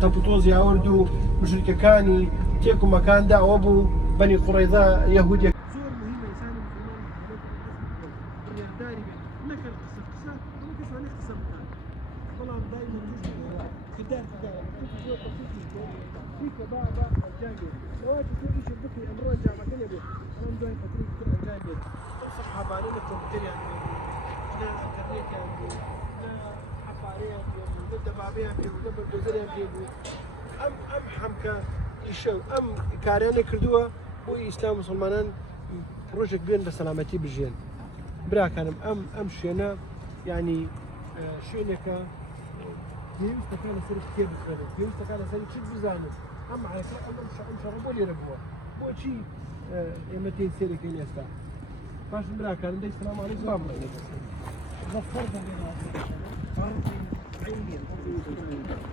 تەپوتۆزی ئاورد و مشرکەکانی تێک و مەکاندا ئەوە بوو بەنی قوڕەیزە یەهودیەک زۆر مهمە ئینسانی مسلمان بڕیارداری بێت نەکەن قسە ئەمە کەسانە قسە بکات بەڵام دایما کردار دیکە با ئەنجام بێت ئەوەتی تۆ ئیشت بکەی ئەمڕۆ ئەنجامەکە نەبێت ئەم دوای فترەی تر ئەنجام بێت ئەو سەحابانە لە کۆمپیوتەریان بێت لە ئینتەرنێتیان بێت دەبابەیان پێ بوو لە بەردۆزەریان پێ بوو ئەم حەمکە ئیشە ئەم کارانە کردووە بۆی ئیسلام مسلمانان ڕۆژێک بێن بە سەلامەتی بژێن براکانم ئەم شوێنە یعنی شوێنێکە پێویستەکان لەسەر کتێ بخوێنن پێویستەکان لەسەر چیت بزانن ئەم عەکە ئەم شەڕە بۆ لێرە بووە بۆچی ئێمە تێی سێرەکەین ئێستا باشن براکانم دەی سەلام عەلەیکم سڵام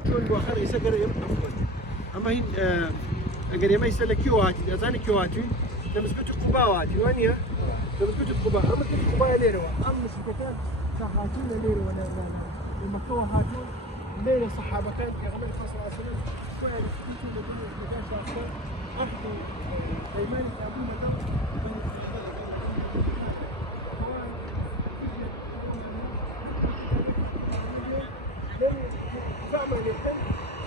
چۆن بۆ خەر ئێستا گەرە ئێمە ئەمە هین ئەگەر ئێمە ئێستا لە کێوە هاتین ئەزانی کێوە هاتوین لە مزگەوتی قوبا هاتین وانە لە مزگەوتی قوبا ئەمە مزگەوتی قوبایە لێرەوە ئەم مشرکەکان کە هاتوون لە لێرەوە لە مەکەوە هاتوون لێرە سەحابەکان پێغەمبەری خوا صلی الله علیه وسلم خۆیان لە مەکان شاخە عەهد و پەیمانی کابوون لەگەڵ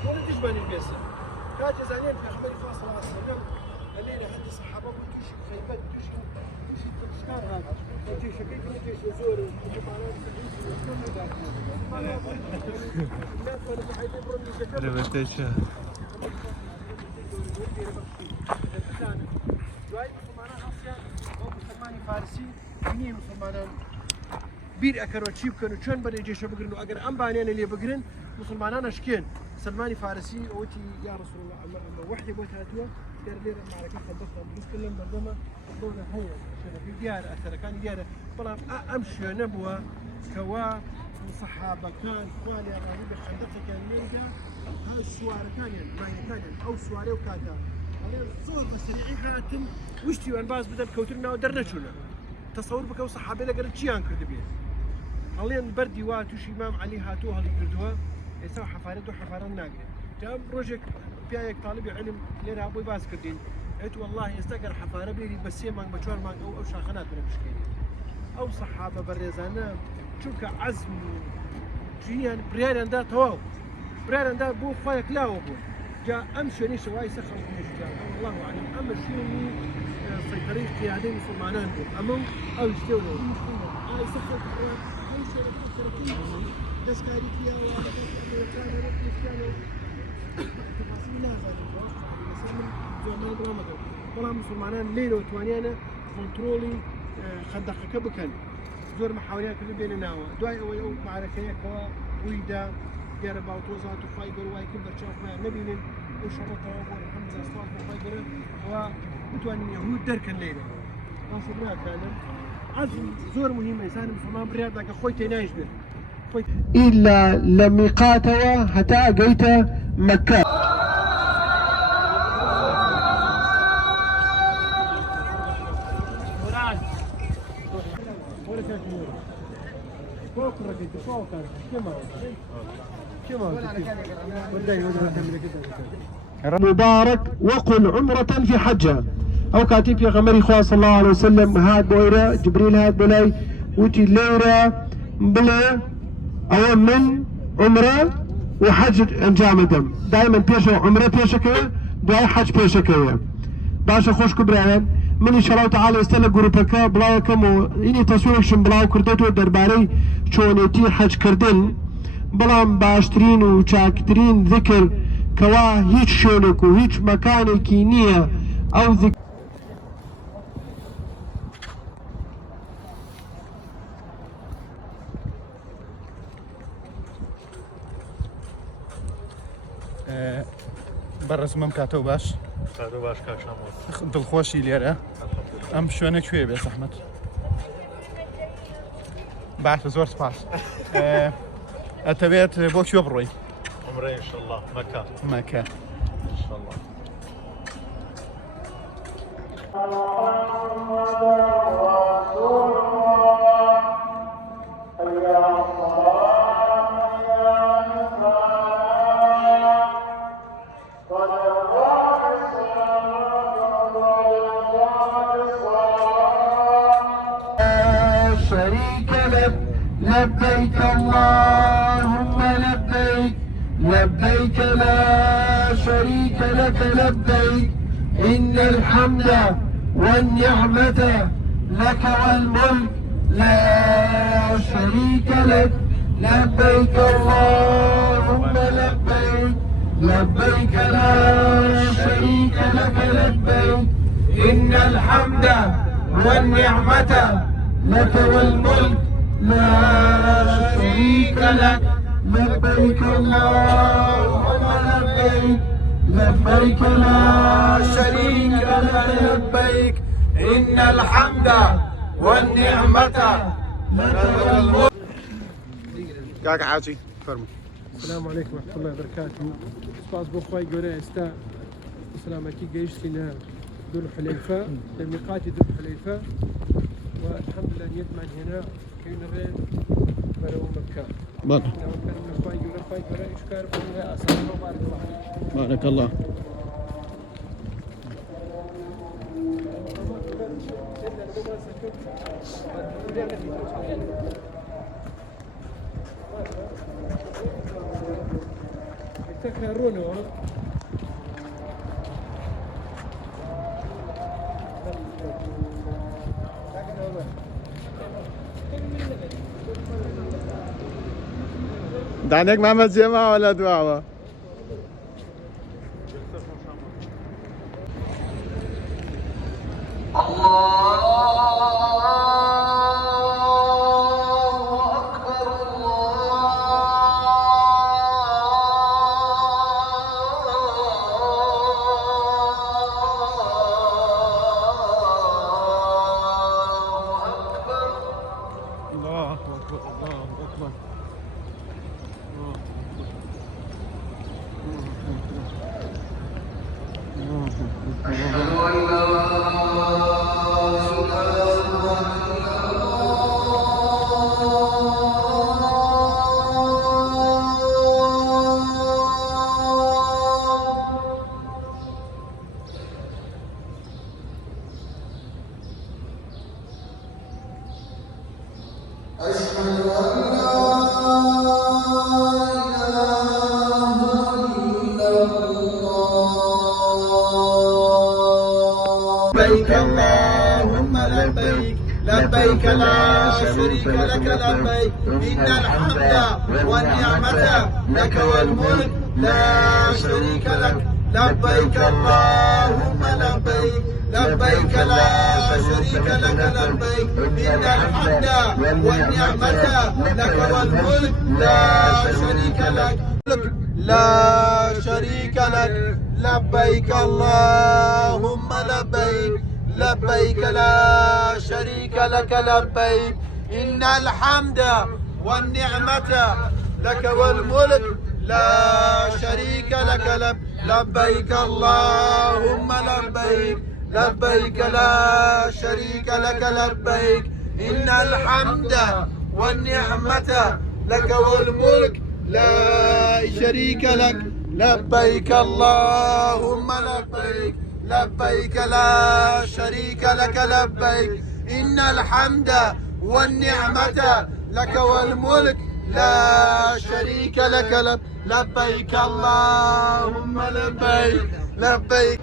ولا تجبني البيسة كاجي زانين في أخبار خاصة على السلام الليلة حد الصحابة توشي خيبات توشي الاشكال هذا الجيش كيف الجيش يزور ريبيتيشن فارسي بینی مسلمانان بیر ئەکەرەوە چی بکەن و چۆن بەرەی جێشە بگرن و ئەگەر ئەم بانیانە لێ بگرن مسلمانان ئەشکێن سلمانی فارسی ئەوتی یا رسول الله ئەمە وحی بۆ هاتووە دیارە لێرە مارەکە خەبەستان دروست کرد لەم بەردەمە بۆنە هەیە شەرەفی دیارە ئەثەرەکانی دیارە بەڵام ئەم شوێنە بووە کەوا سەحابەکان خوا لێ ڕاوی بە خەندەقێکیان لێدا ها سوارەکانیان ماینەکانیان ئەو سوارەی و کاتا زۆر بە سەریعی هاتن وشتیوان باز بدەن کەوتن ناو دەرنەچوونە تصور بکە و سەحابە لەگەر چیان کردبێت هەڵێن بەردی وا تووشی ئیمام عەلی هاتووە هەڵی کردووە ئێستا حەفارەت و حەفارەت ناگرێت جا ڕۆژێک پیاوێک تاڵیبی عیلم لێرە بۆی باز کردین ئەوێت وەڵڵاهی ئێستا گەر حەفارە بێری بە 3 مانگ بە 4 مانگ ئەو شاخە ناتوانێت بشکێنێت ئەو سەحابە بەڕێزانە چونکە عەزم و ژیان بڕیاریاندا تەواو بڕیاریاندا بۆ خۆیەک لاوە بوو جا ئەم شوێنەی شەوای سەر خەڵک نێشتیان والله ئەعلەم ئەمە شوێنی سەیطرەی قیادەی مسلمانان بوو ئەمە ئەو شتێوە دەستکاری پیاوە بەڵام مسلمانان لێرەوە توانیانە کۆنتڕۆڵی خەندەقەکە بکەن زۆر محاولیان کرد بێنە ناوە دوای ئەوەی ئەو معرەکەیەکەوە ڕوویدا دیارە باوتۆزات و خی گەور وای کرد بەرچاو خۆیان نەبینن ئەو شەڕەتەوە بۆ الحەمدلله سوپاس بۆ خی گەورە ئەوە بتوانین یەهود دەرکەن لێرە ڕاست ناکانن عەزم زۆر مهمە ئینسانی مسلمان بڕیاردا کە خۆی تێنایش بێت إلا لميقاتها حتى أجيت مكة مبارك وقل عمرة في حجة أو كاتب يا غمري خواه صلى الله عليه وسلم هاد بويرة جبريل هاد بلاي وتي ليرة بلا أو من عمرة وحج أنجام دم دائما بيش عمرة بيشكوية دعاء حج بيشكوية باشا خوش كبران من إن شاء الله تعالى استلق جروبك بلاو كمو إني تصويرك شن بلاو كردتو درباري شونيتي حج كردن بلام باشترين وشاكترين ذكر كوا هيج شونك وهيج مكانك نية أو ذكر بەڕێزمەم کاتەوە باش دڵخۆشی لێرە ئەم شوێنە کوێ بێ زەحمەت باشە زۆر سپاس ئەتەوێت بۆ کوێ بڕۆی عمرە ئینشەڵڵا مەکە ئینشەڵڵا لبيك اللهم لبيك لبيك لا شريك لك لبيك إن الحمد والنعمة لك والملك لا شريك لك لبيك اللهم لبيك لبيك لا شريك لك لبيك إن الحمد والنعمة لك والملك لا شريك لك لبيك اللهم لبيك لبيك لا شريك لك لبيك إن الحمد والنعمة لك والملك. كاك عاجي فرمو. السلام عليكم ورحمة الله وبركاته. سباس بوخواي جوري استا سلامتي جيشتنا ذو الحليفة لميقات ذو الحليفة والحمد لله يجمع هنا كي نغير برو مكة. بارك الله. تكررونه انت عندك محمد جماعة ولا دعوة؟ الله أكبر الله أكبر. لبيك اللهم لبيك لبيك لا شريك لك لبيك إن الحمد والنعمة لك والملك لا شريك لك لبيك اللهم لبيك لبيك لا شريك لك لبيك إن الحمد والنعمة لك والملك لا شريك لك لا شريك لك لبيك اللهم لبيك لبيك لا شريك لك لبيك إن الحمد والنعمة لك والملك لا شريك لك لبيك اللهم لبيك لبيك لا شريك لك لبيك إن الحمد والنعمة لك والملك لا شريك لك لبيك اللهم لبيك لبيك لا شريك لك لبيك إن الحمد والنعمة لك والملك لا شريك لك لبيك اللهم لبيك لبيك.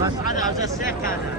بس هذا عاوز السيك هذا.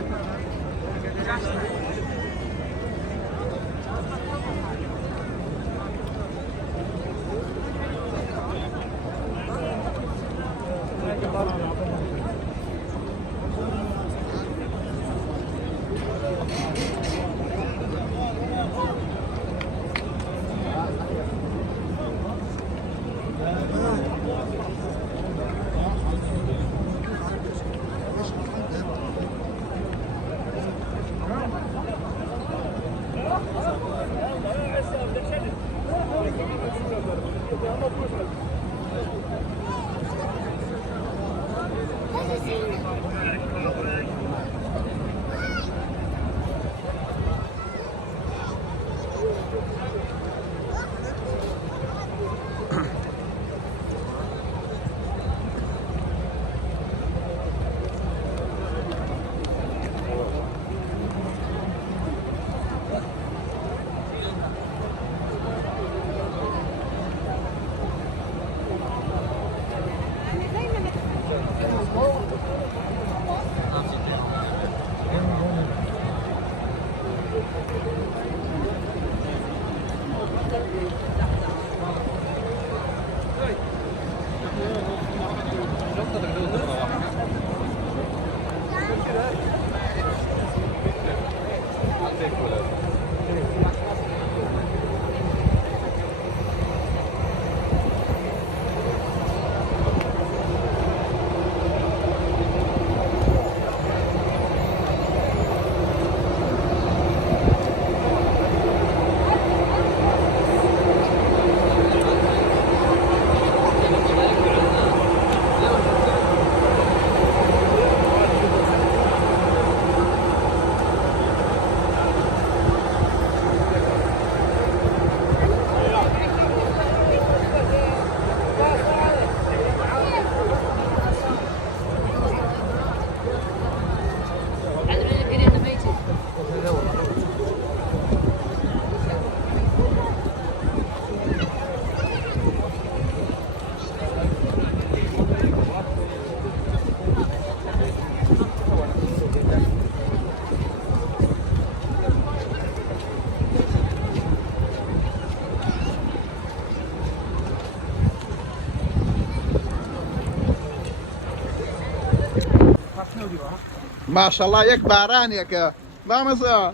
ما شاء الله يك بارانيك ما مسا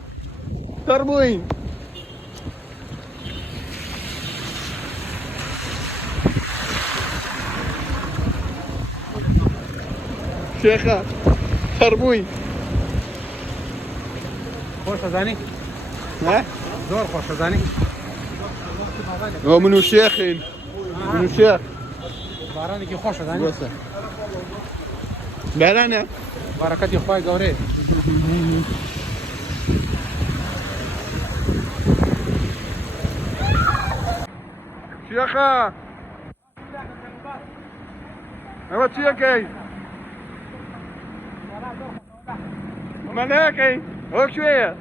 تربوين شيخة تربوين خوش زاني ها زور خوش زاني هو منو شيخين منو شيخ بارانك خوش زاني بارانيك بركتي خوي قوري شيخة ايوه شيخي ملاكي هو شوية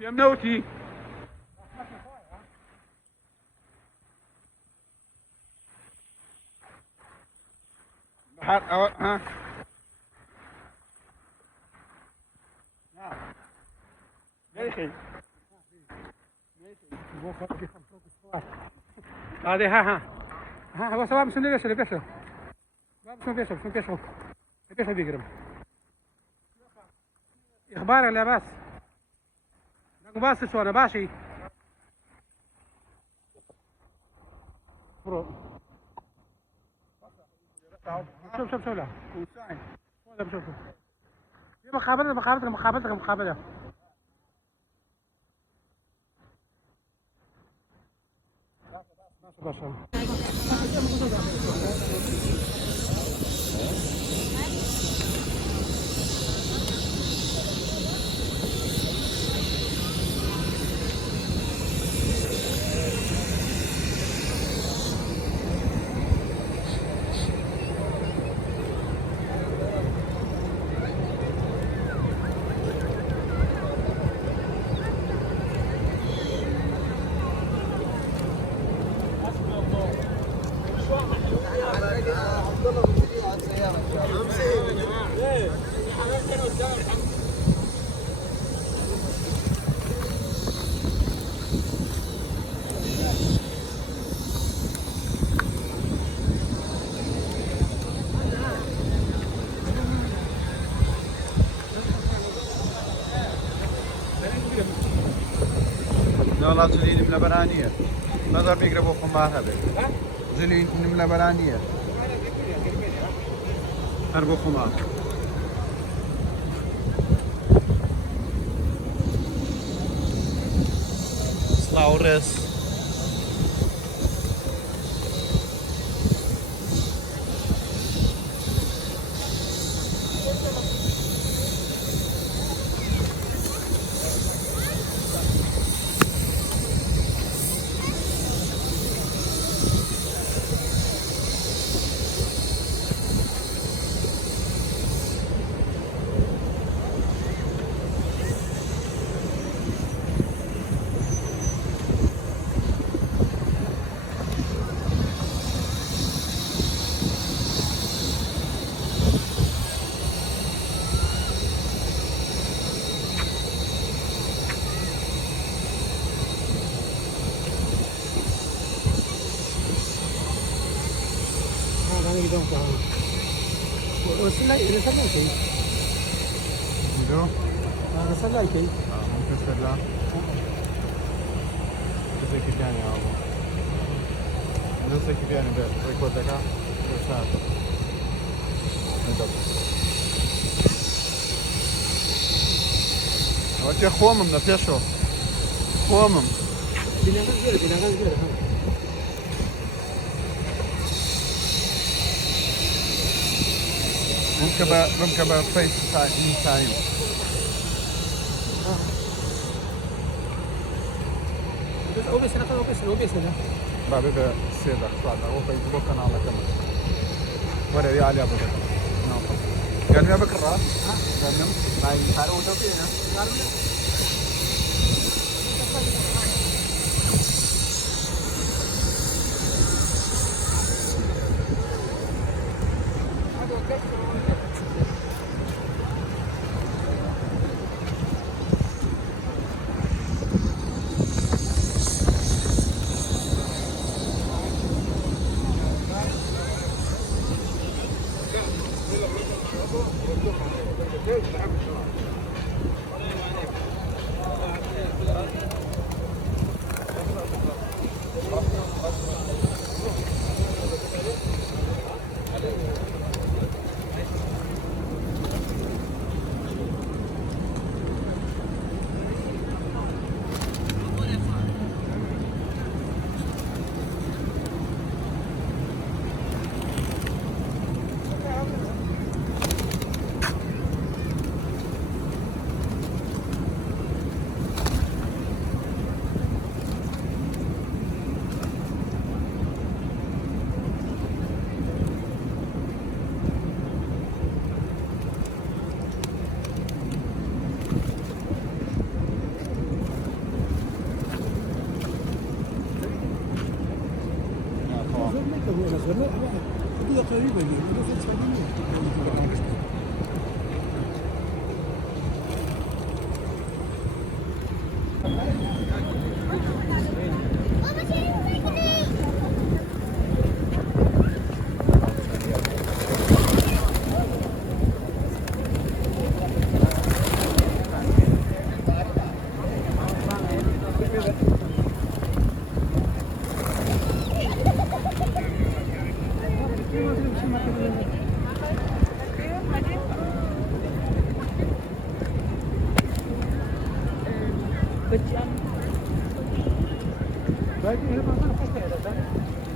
يا منوتي ها ماشي هذه ها بس ما مسوي بيش بيش ما مسوي بيش بيقرب اخبار لا بس باس شو انا باشي برو شوف لا شوف مقابلة والله جلين من لبنانية نظر بيقربوا خمارها بي جلين من لبنانية هربوا خمار اصلعوا الرس ممكن سلا بس كيف يعني يا ابو نفس كيف يعني بريكوردك ساعة وجه خومم na pieszo خومم ممكن بقى فيس تايم بعد ده سيدا بعد هو فيسبوك انا على كمان ولا يا علي ابو بكر قال يا بكر قال لهم ما يفعلوا توكينا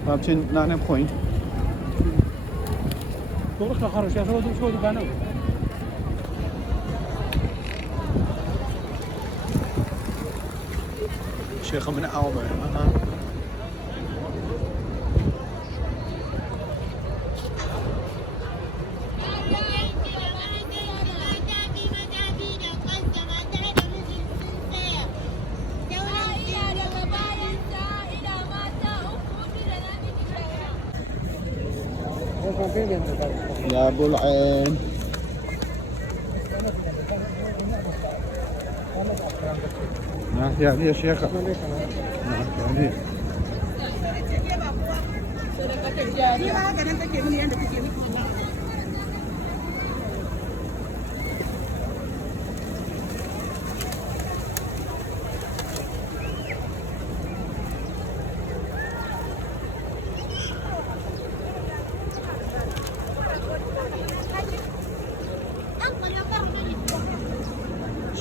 رابطين نحن بخوين دورك خرج يا شو بانو شيخ من أوبر يا ابو العين يا شيخ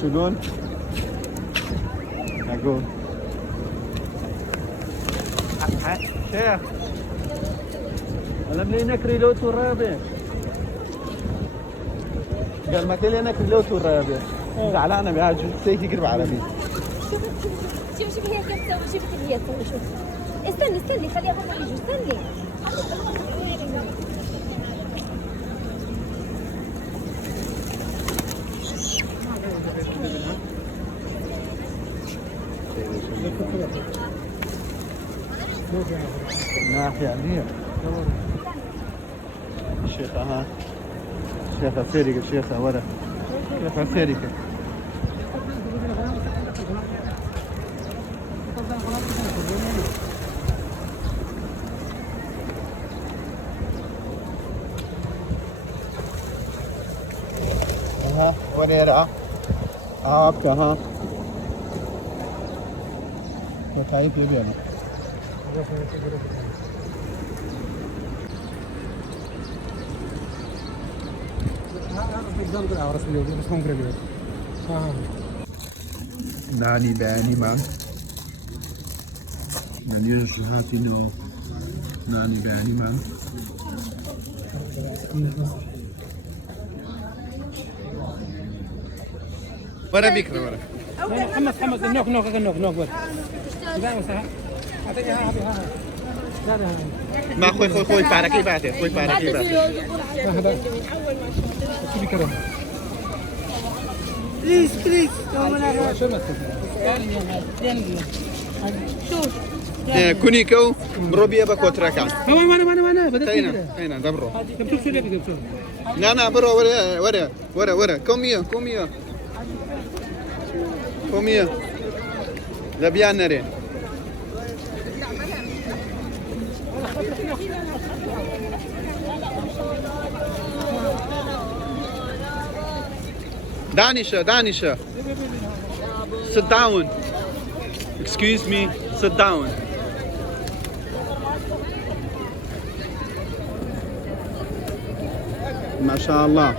يقول؟ يقول شيخ لم نكري لو ترابي قال ما تلي نكري لو ترابي زعلانه بهاج سيكي قرب عربي شوف هي كيف تسوي شوف هي تسوي شوف استني خليها هم يجوا استني ناحية عليا الشيخة ها الشيخة سيريكة الشيخة ورا الشيخة سيريكة ها وريرا ابكى ها خايف يبينا ناني باني ما ناني هاتي نو ناني باني ما ورا بكره ورا محمد نوك ما خوي باركي بعته خوي باركي بعته بليز كونيكو بروبيا بكوتراكا وانا بدك هنا دبرو شوف شو لك شوف لا برو ورا كوميو لا بيان نري Danisha. Sit down. Excuse me. Sit down. ما شاء الله.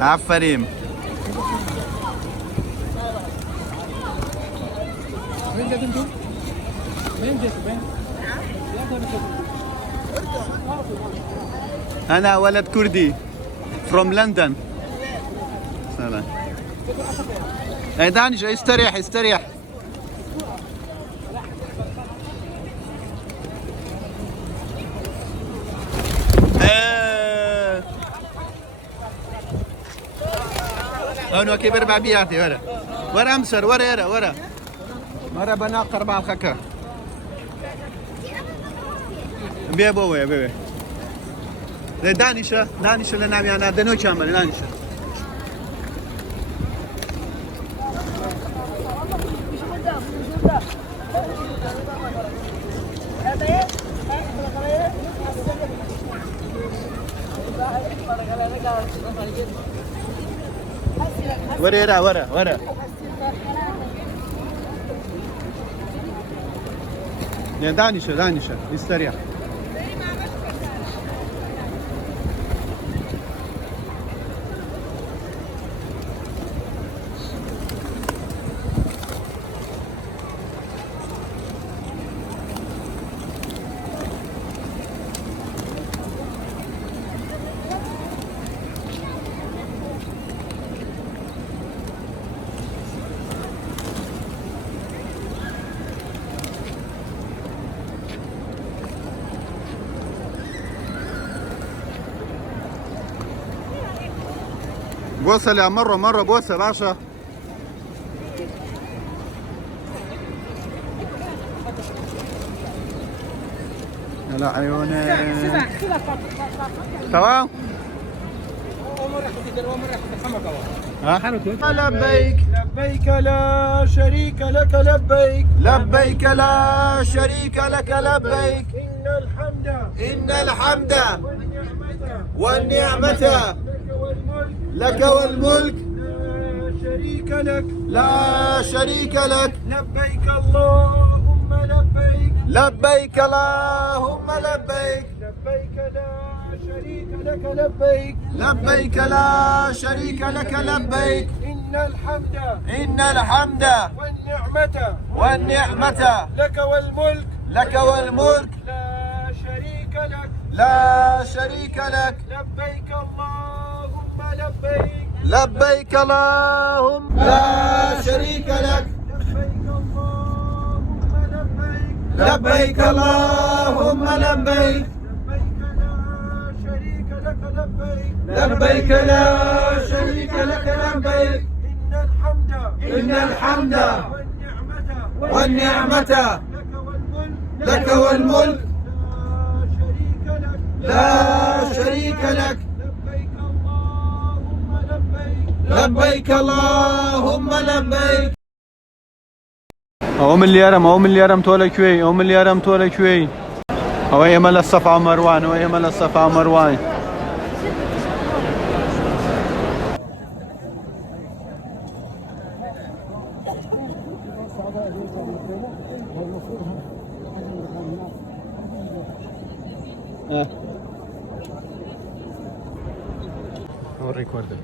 عفريم. أنا ولد كردي from London. سلام. دانش استريح. أنا كبر بعبياتي ورا أمسر ورا بناقر مع الخكا. بيبوي دانشة لنا أنا دنو كامل دانشة ورا يا دانشة استريح. بوسه يا مره بوسه باشا. لا عيوني تمام. لبيك لا شريك لك لبيك لا شريك لك لبيك إن الحمد والنعمة لك والملك لا شريك لك لبيك اللهم لبيك اللهم لبيك لبيك لا شريك لك لبيك لبيك لا شريك لك لبيك إن الحمد والنعمة لك والملك لك والملك لا شريك لك لبيك اللهم لبيك لبيك اللهم لا شريك لك لبيك اللهم لبيك لبيك لا شريك لك لبيك إن الحمد والنعمة لك والملك لا شريك لك لبيك اللهم لبيك ئەو ملیارم تۆ لەکوێی ئەو ملیارم تۆ لەکوێی ئەوە ئێمە لە سەفا مەروان ئەوە ئێمە لە سەفا مەروان ڕێکوەردە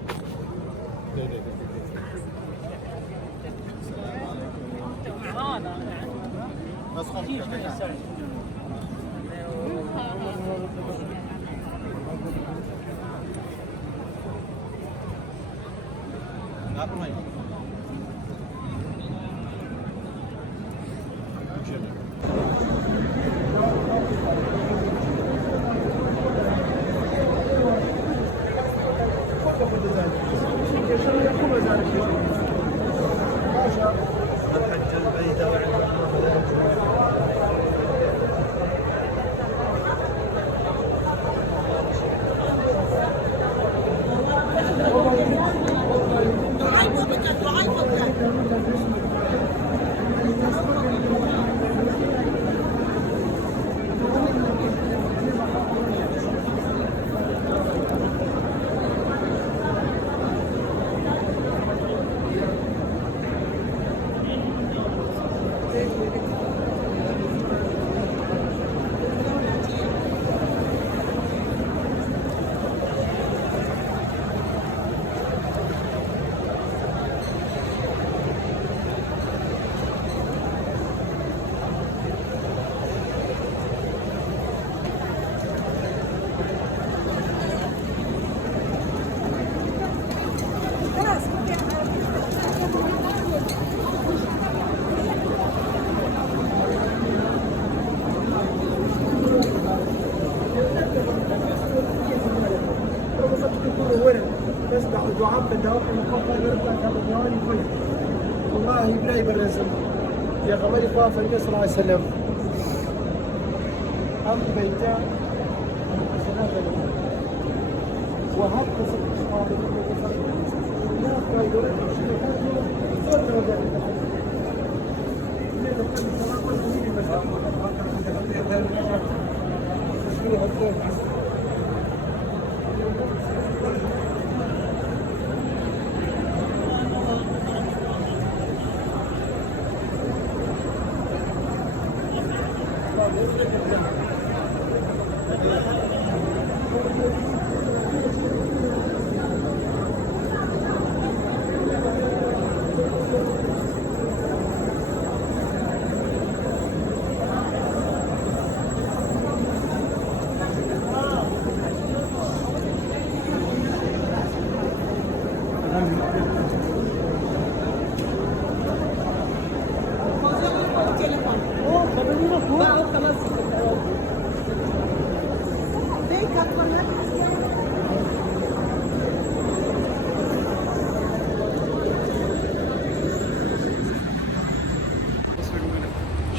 تسمع دعاء بالدوام المخفى يرجع كالديواني كله والله بلاي بالرزم يا غمري طاف النبي صلى الله عليه وسلم أم بيتان وهب قصة أصحابه لا فايدة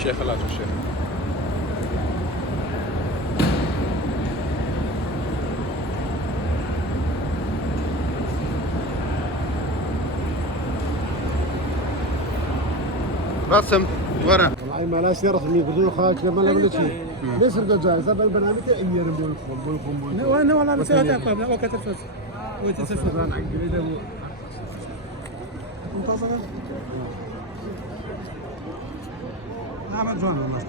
شيخ لا الشيخ رسم ورا والله ما لا سيارة اللي يقولون خاك لما لا ولا شيء ليش رجع جاهز هذا البرنامج أيام بولكم وانا والله نسيت اقوم لا وقت الفوز ويتسفر منتظر نعم جوان والله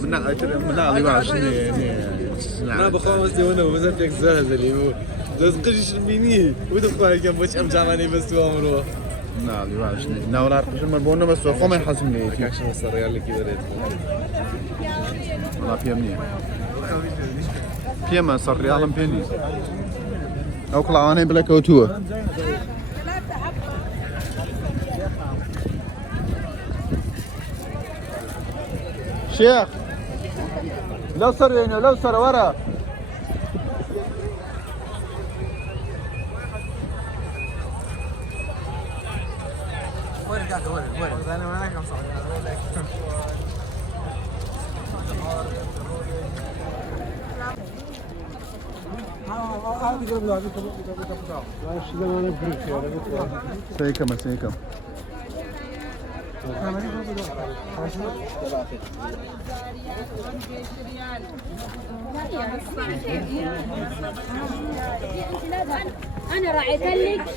من علي شنو انا بخوام وانا ومازال فيك زهز اللي هو لازم قريش الميني ودخل كان بوش ام جاماني بس وامرو نعم يبقى شنو ناولا قريش مربونا بس وخو ما يحاسبني كاش مصر ريال اللي كذا والله فيها منيح فيها ما صار ريال بيني او طلعاني بلاك اوتو شيخ لو صار هنا لو صار ورا وين قاعد وين انا ما كم صار سيكم سيكم انا راعيت لك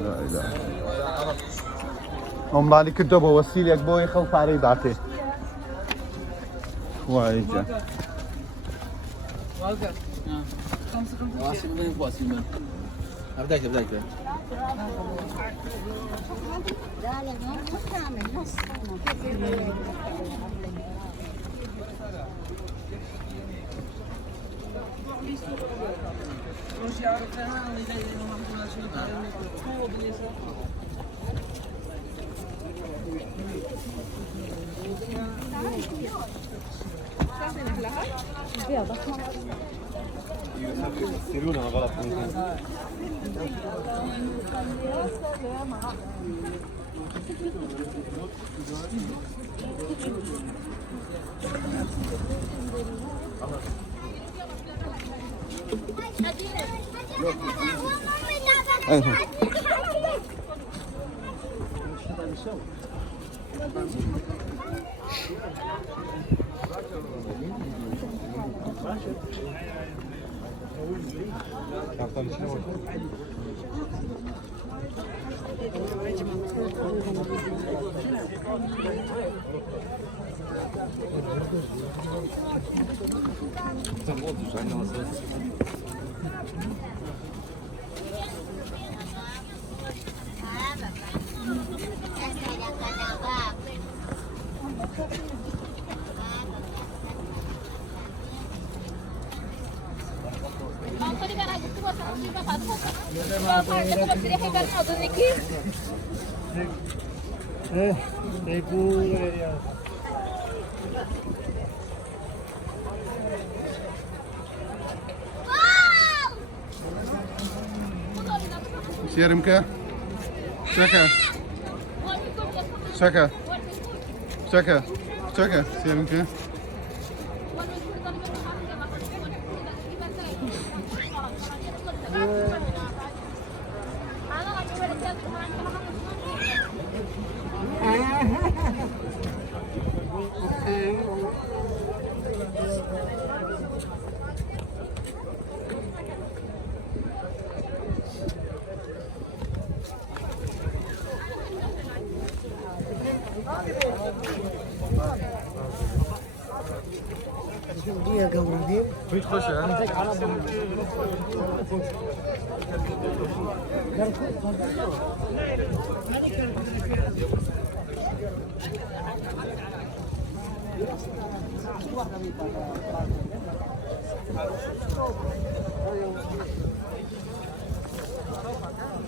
لا اله هم عليك الدبو وسيلك بوي خوف علي ذاتي وايجا بدايك يفسرونها غلط ممكن. سيرمك شكا شكا شكا شكا سيرمك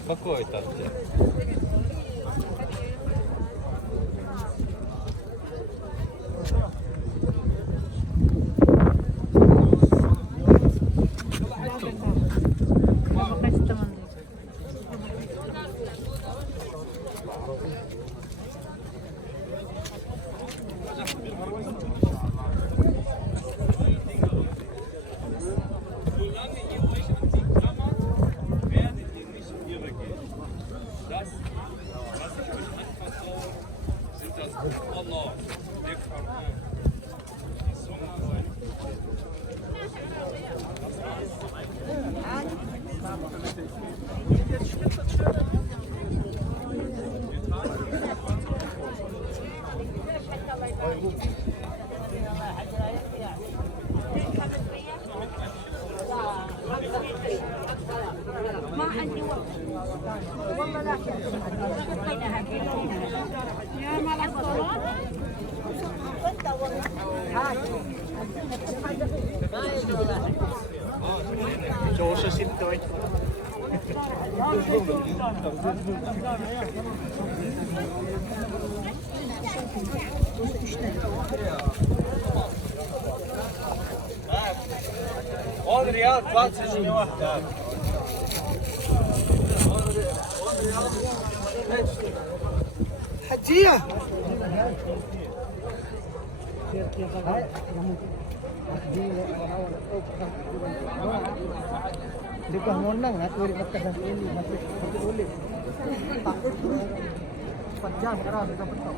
Какой там где? ما عندي وقت والله لا يا مال الصلاة ريال 23 واحدة حجية Dekat monang nak boleh makan dah ini masih boleh. Takut 4 jam sekarang dah betul.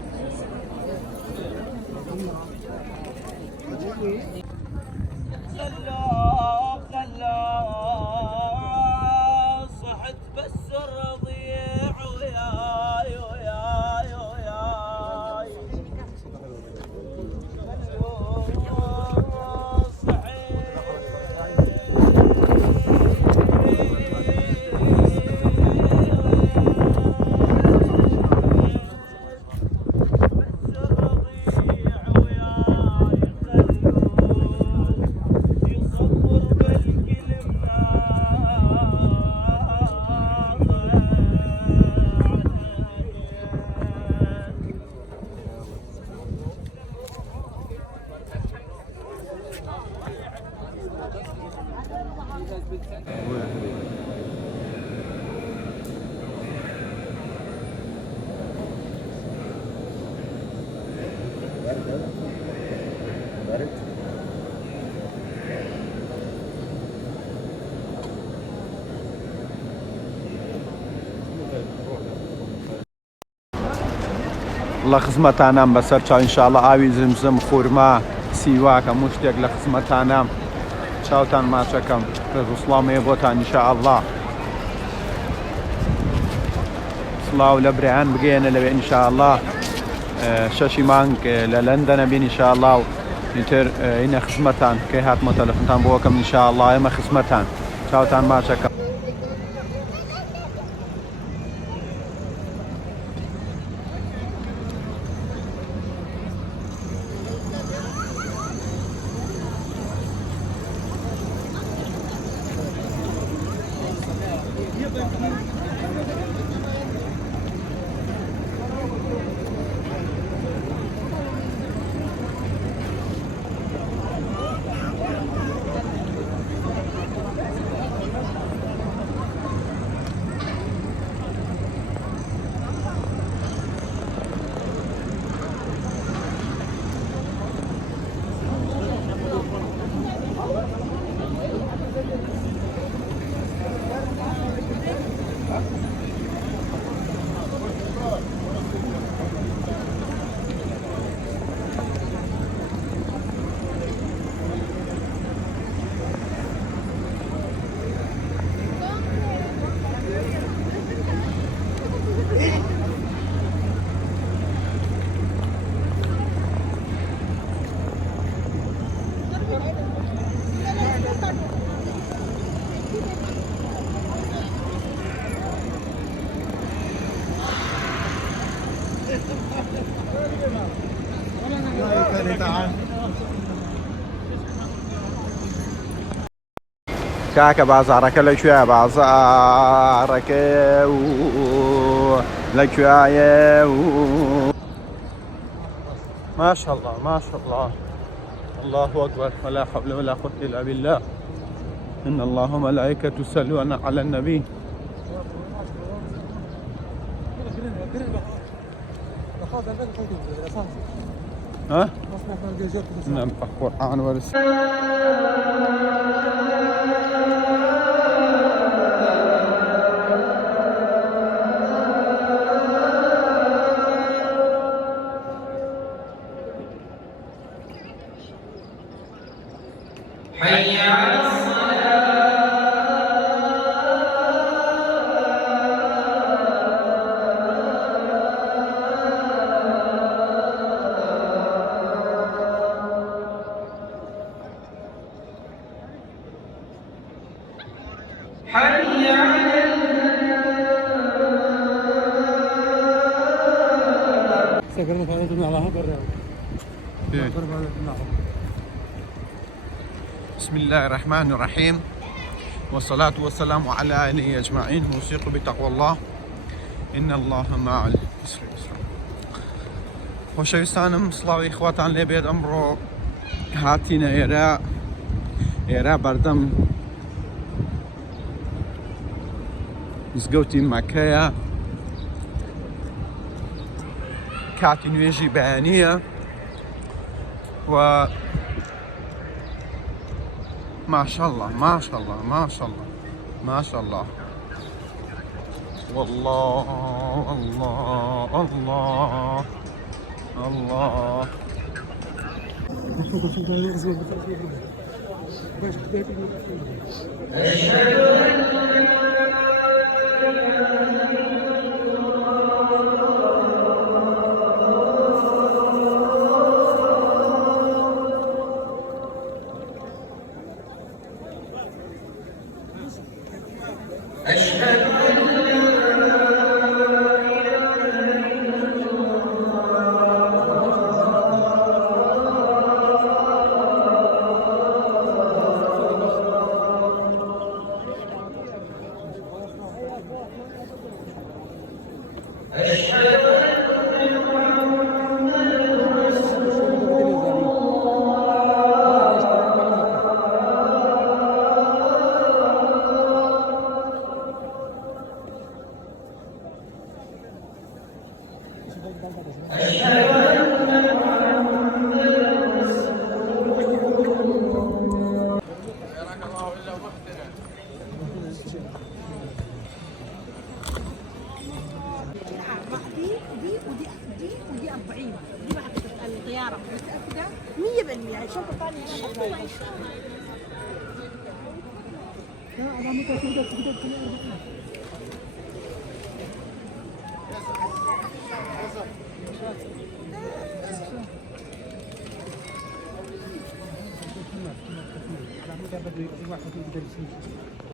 صحت بس الرضيع وياي وياي وياي الله خزمەتانام بەسەر چاو ئینشاءڵڵا ئاوی زمزم خورما سیواکە هەموو شتێک لە خزمەتانام چاوتان ماچەکەم ڕوسڵامەیە بۆتان ئینشاءڵڵا سڵاو لە برایان بگەێنە لەوێ ئینشاءڵڵا شەشی مانگ لە لەندەنە بین ئینشاءڵڵا و ئیتر ئینە خزمەتان کەی هاتمە تەلەفۆنتان بۆ وەکەم ئینشاءڵڵا ئێمە خزمەتان چاوتان ماچەکەم كاكا بازارك لكويا بازارك لكويا ما شاء الله ما شاء الله. الله أكبر ولا حول ولا قوة إلا بالله. إن الله وملائكته يصلون على النبي. ها؟ نعم القرآن والسنة. حي على الصلاة. حي على بسم الله الرحمن الرحيم والصلاة والسلام على آله أجمعين. وثيق بتقوى الله إن الله مع المسلمين. خۆشەویستانم سڵاوی خواتان لێبێت. ئەمڕۆ هاتینە ئێرە بەردەم مزگەوتی مەکەیە. کاتی نوێژی بەیانیە و ما شاء الله ما شاء الله ما شاء الله ما شاء الله والله الله الله الله. ودي 40 دي بقى الطياره متاكده 100% الشنطه الثانيه لا انا متاكده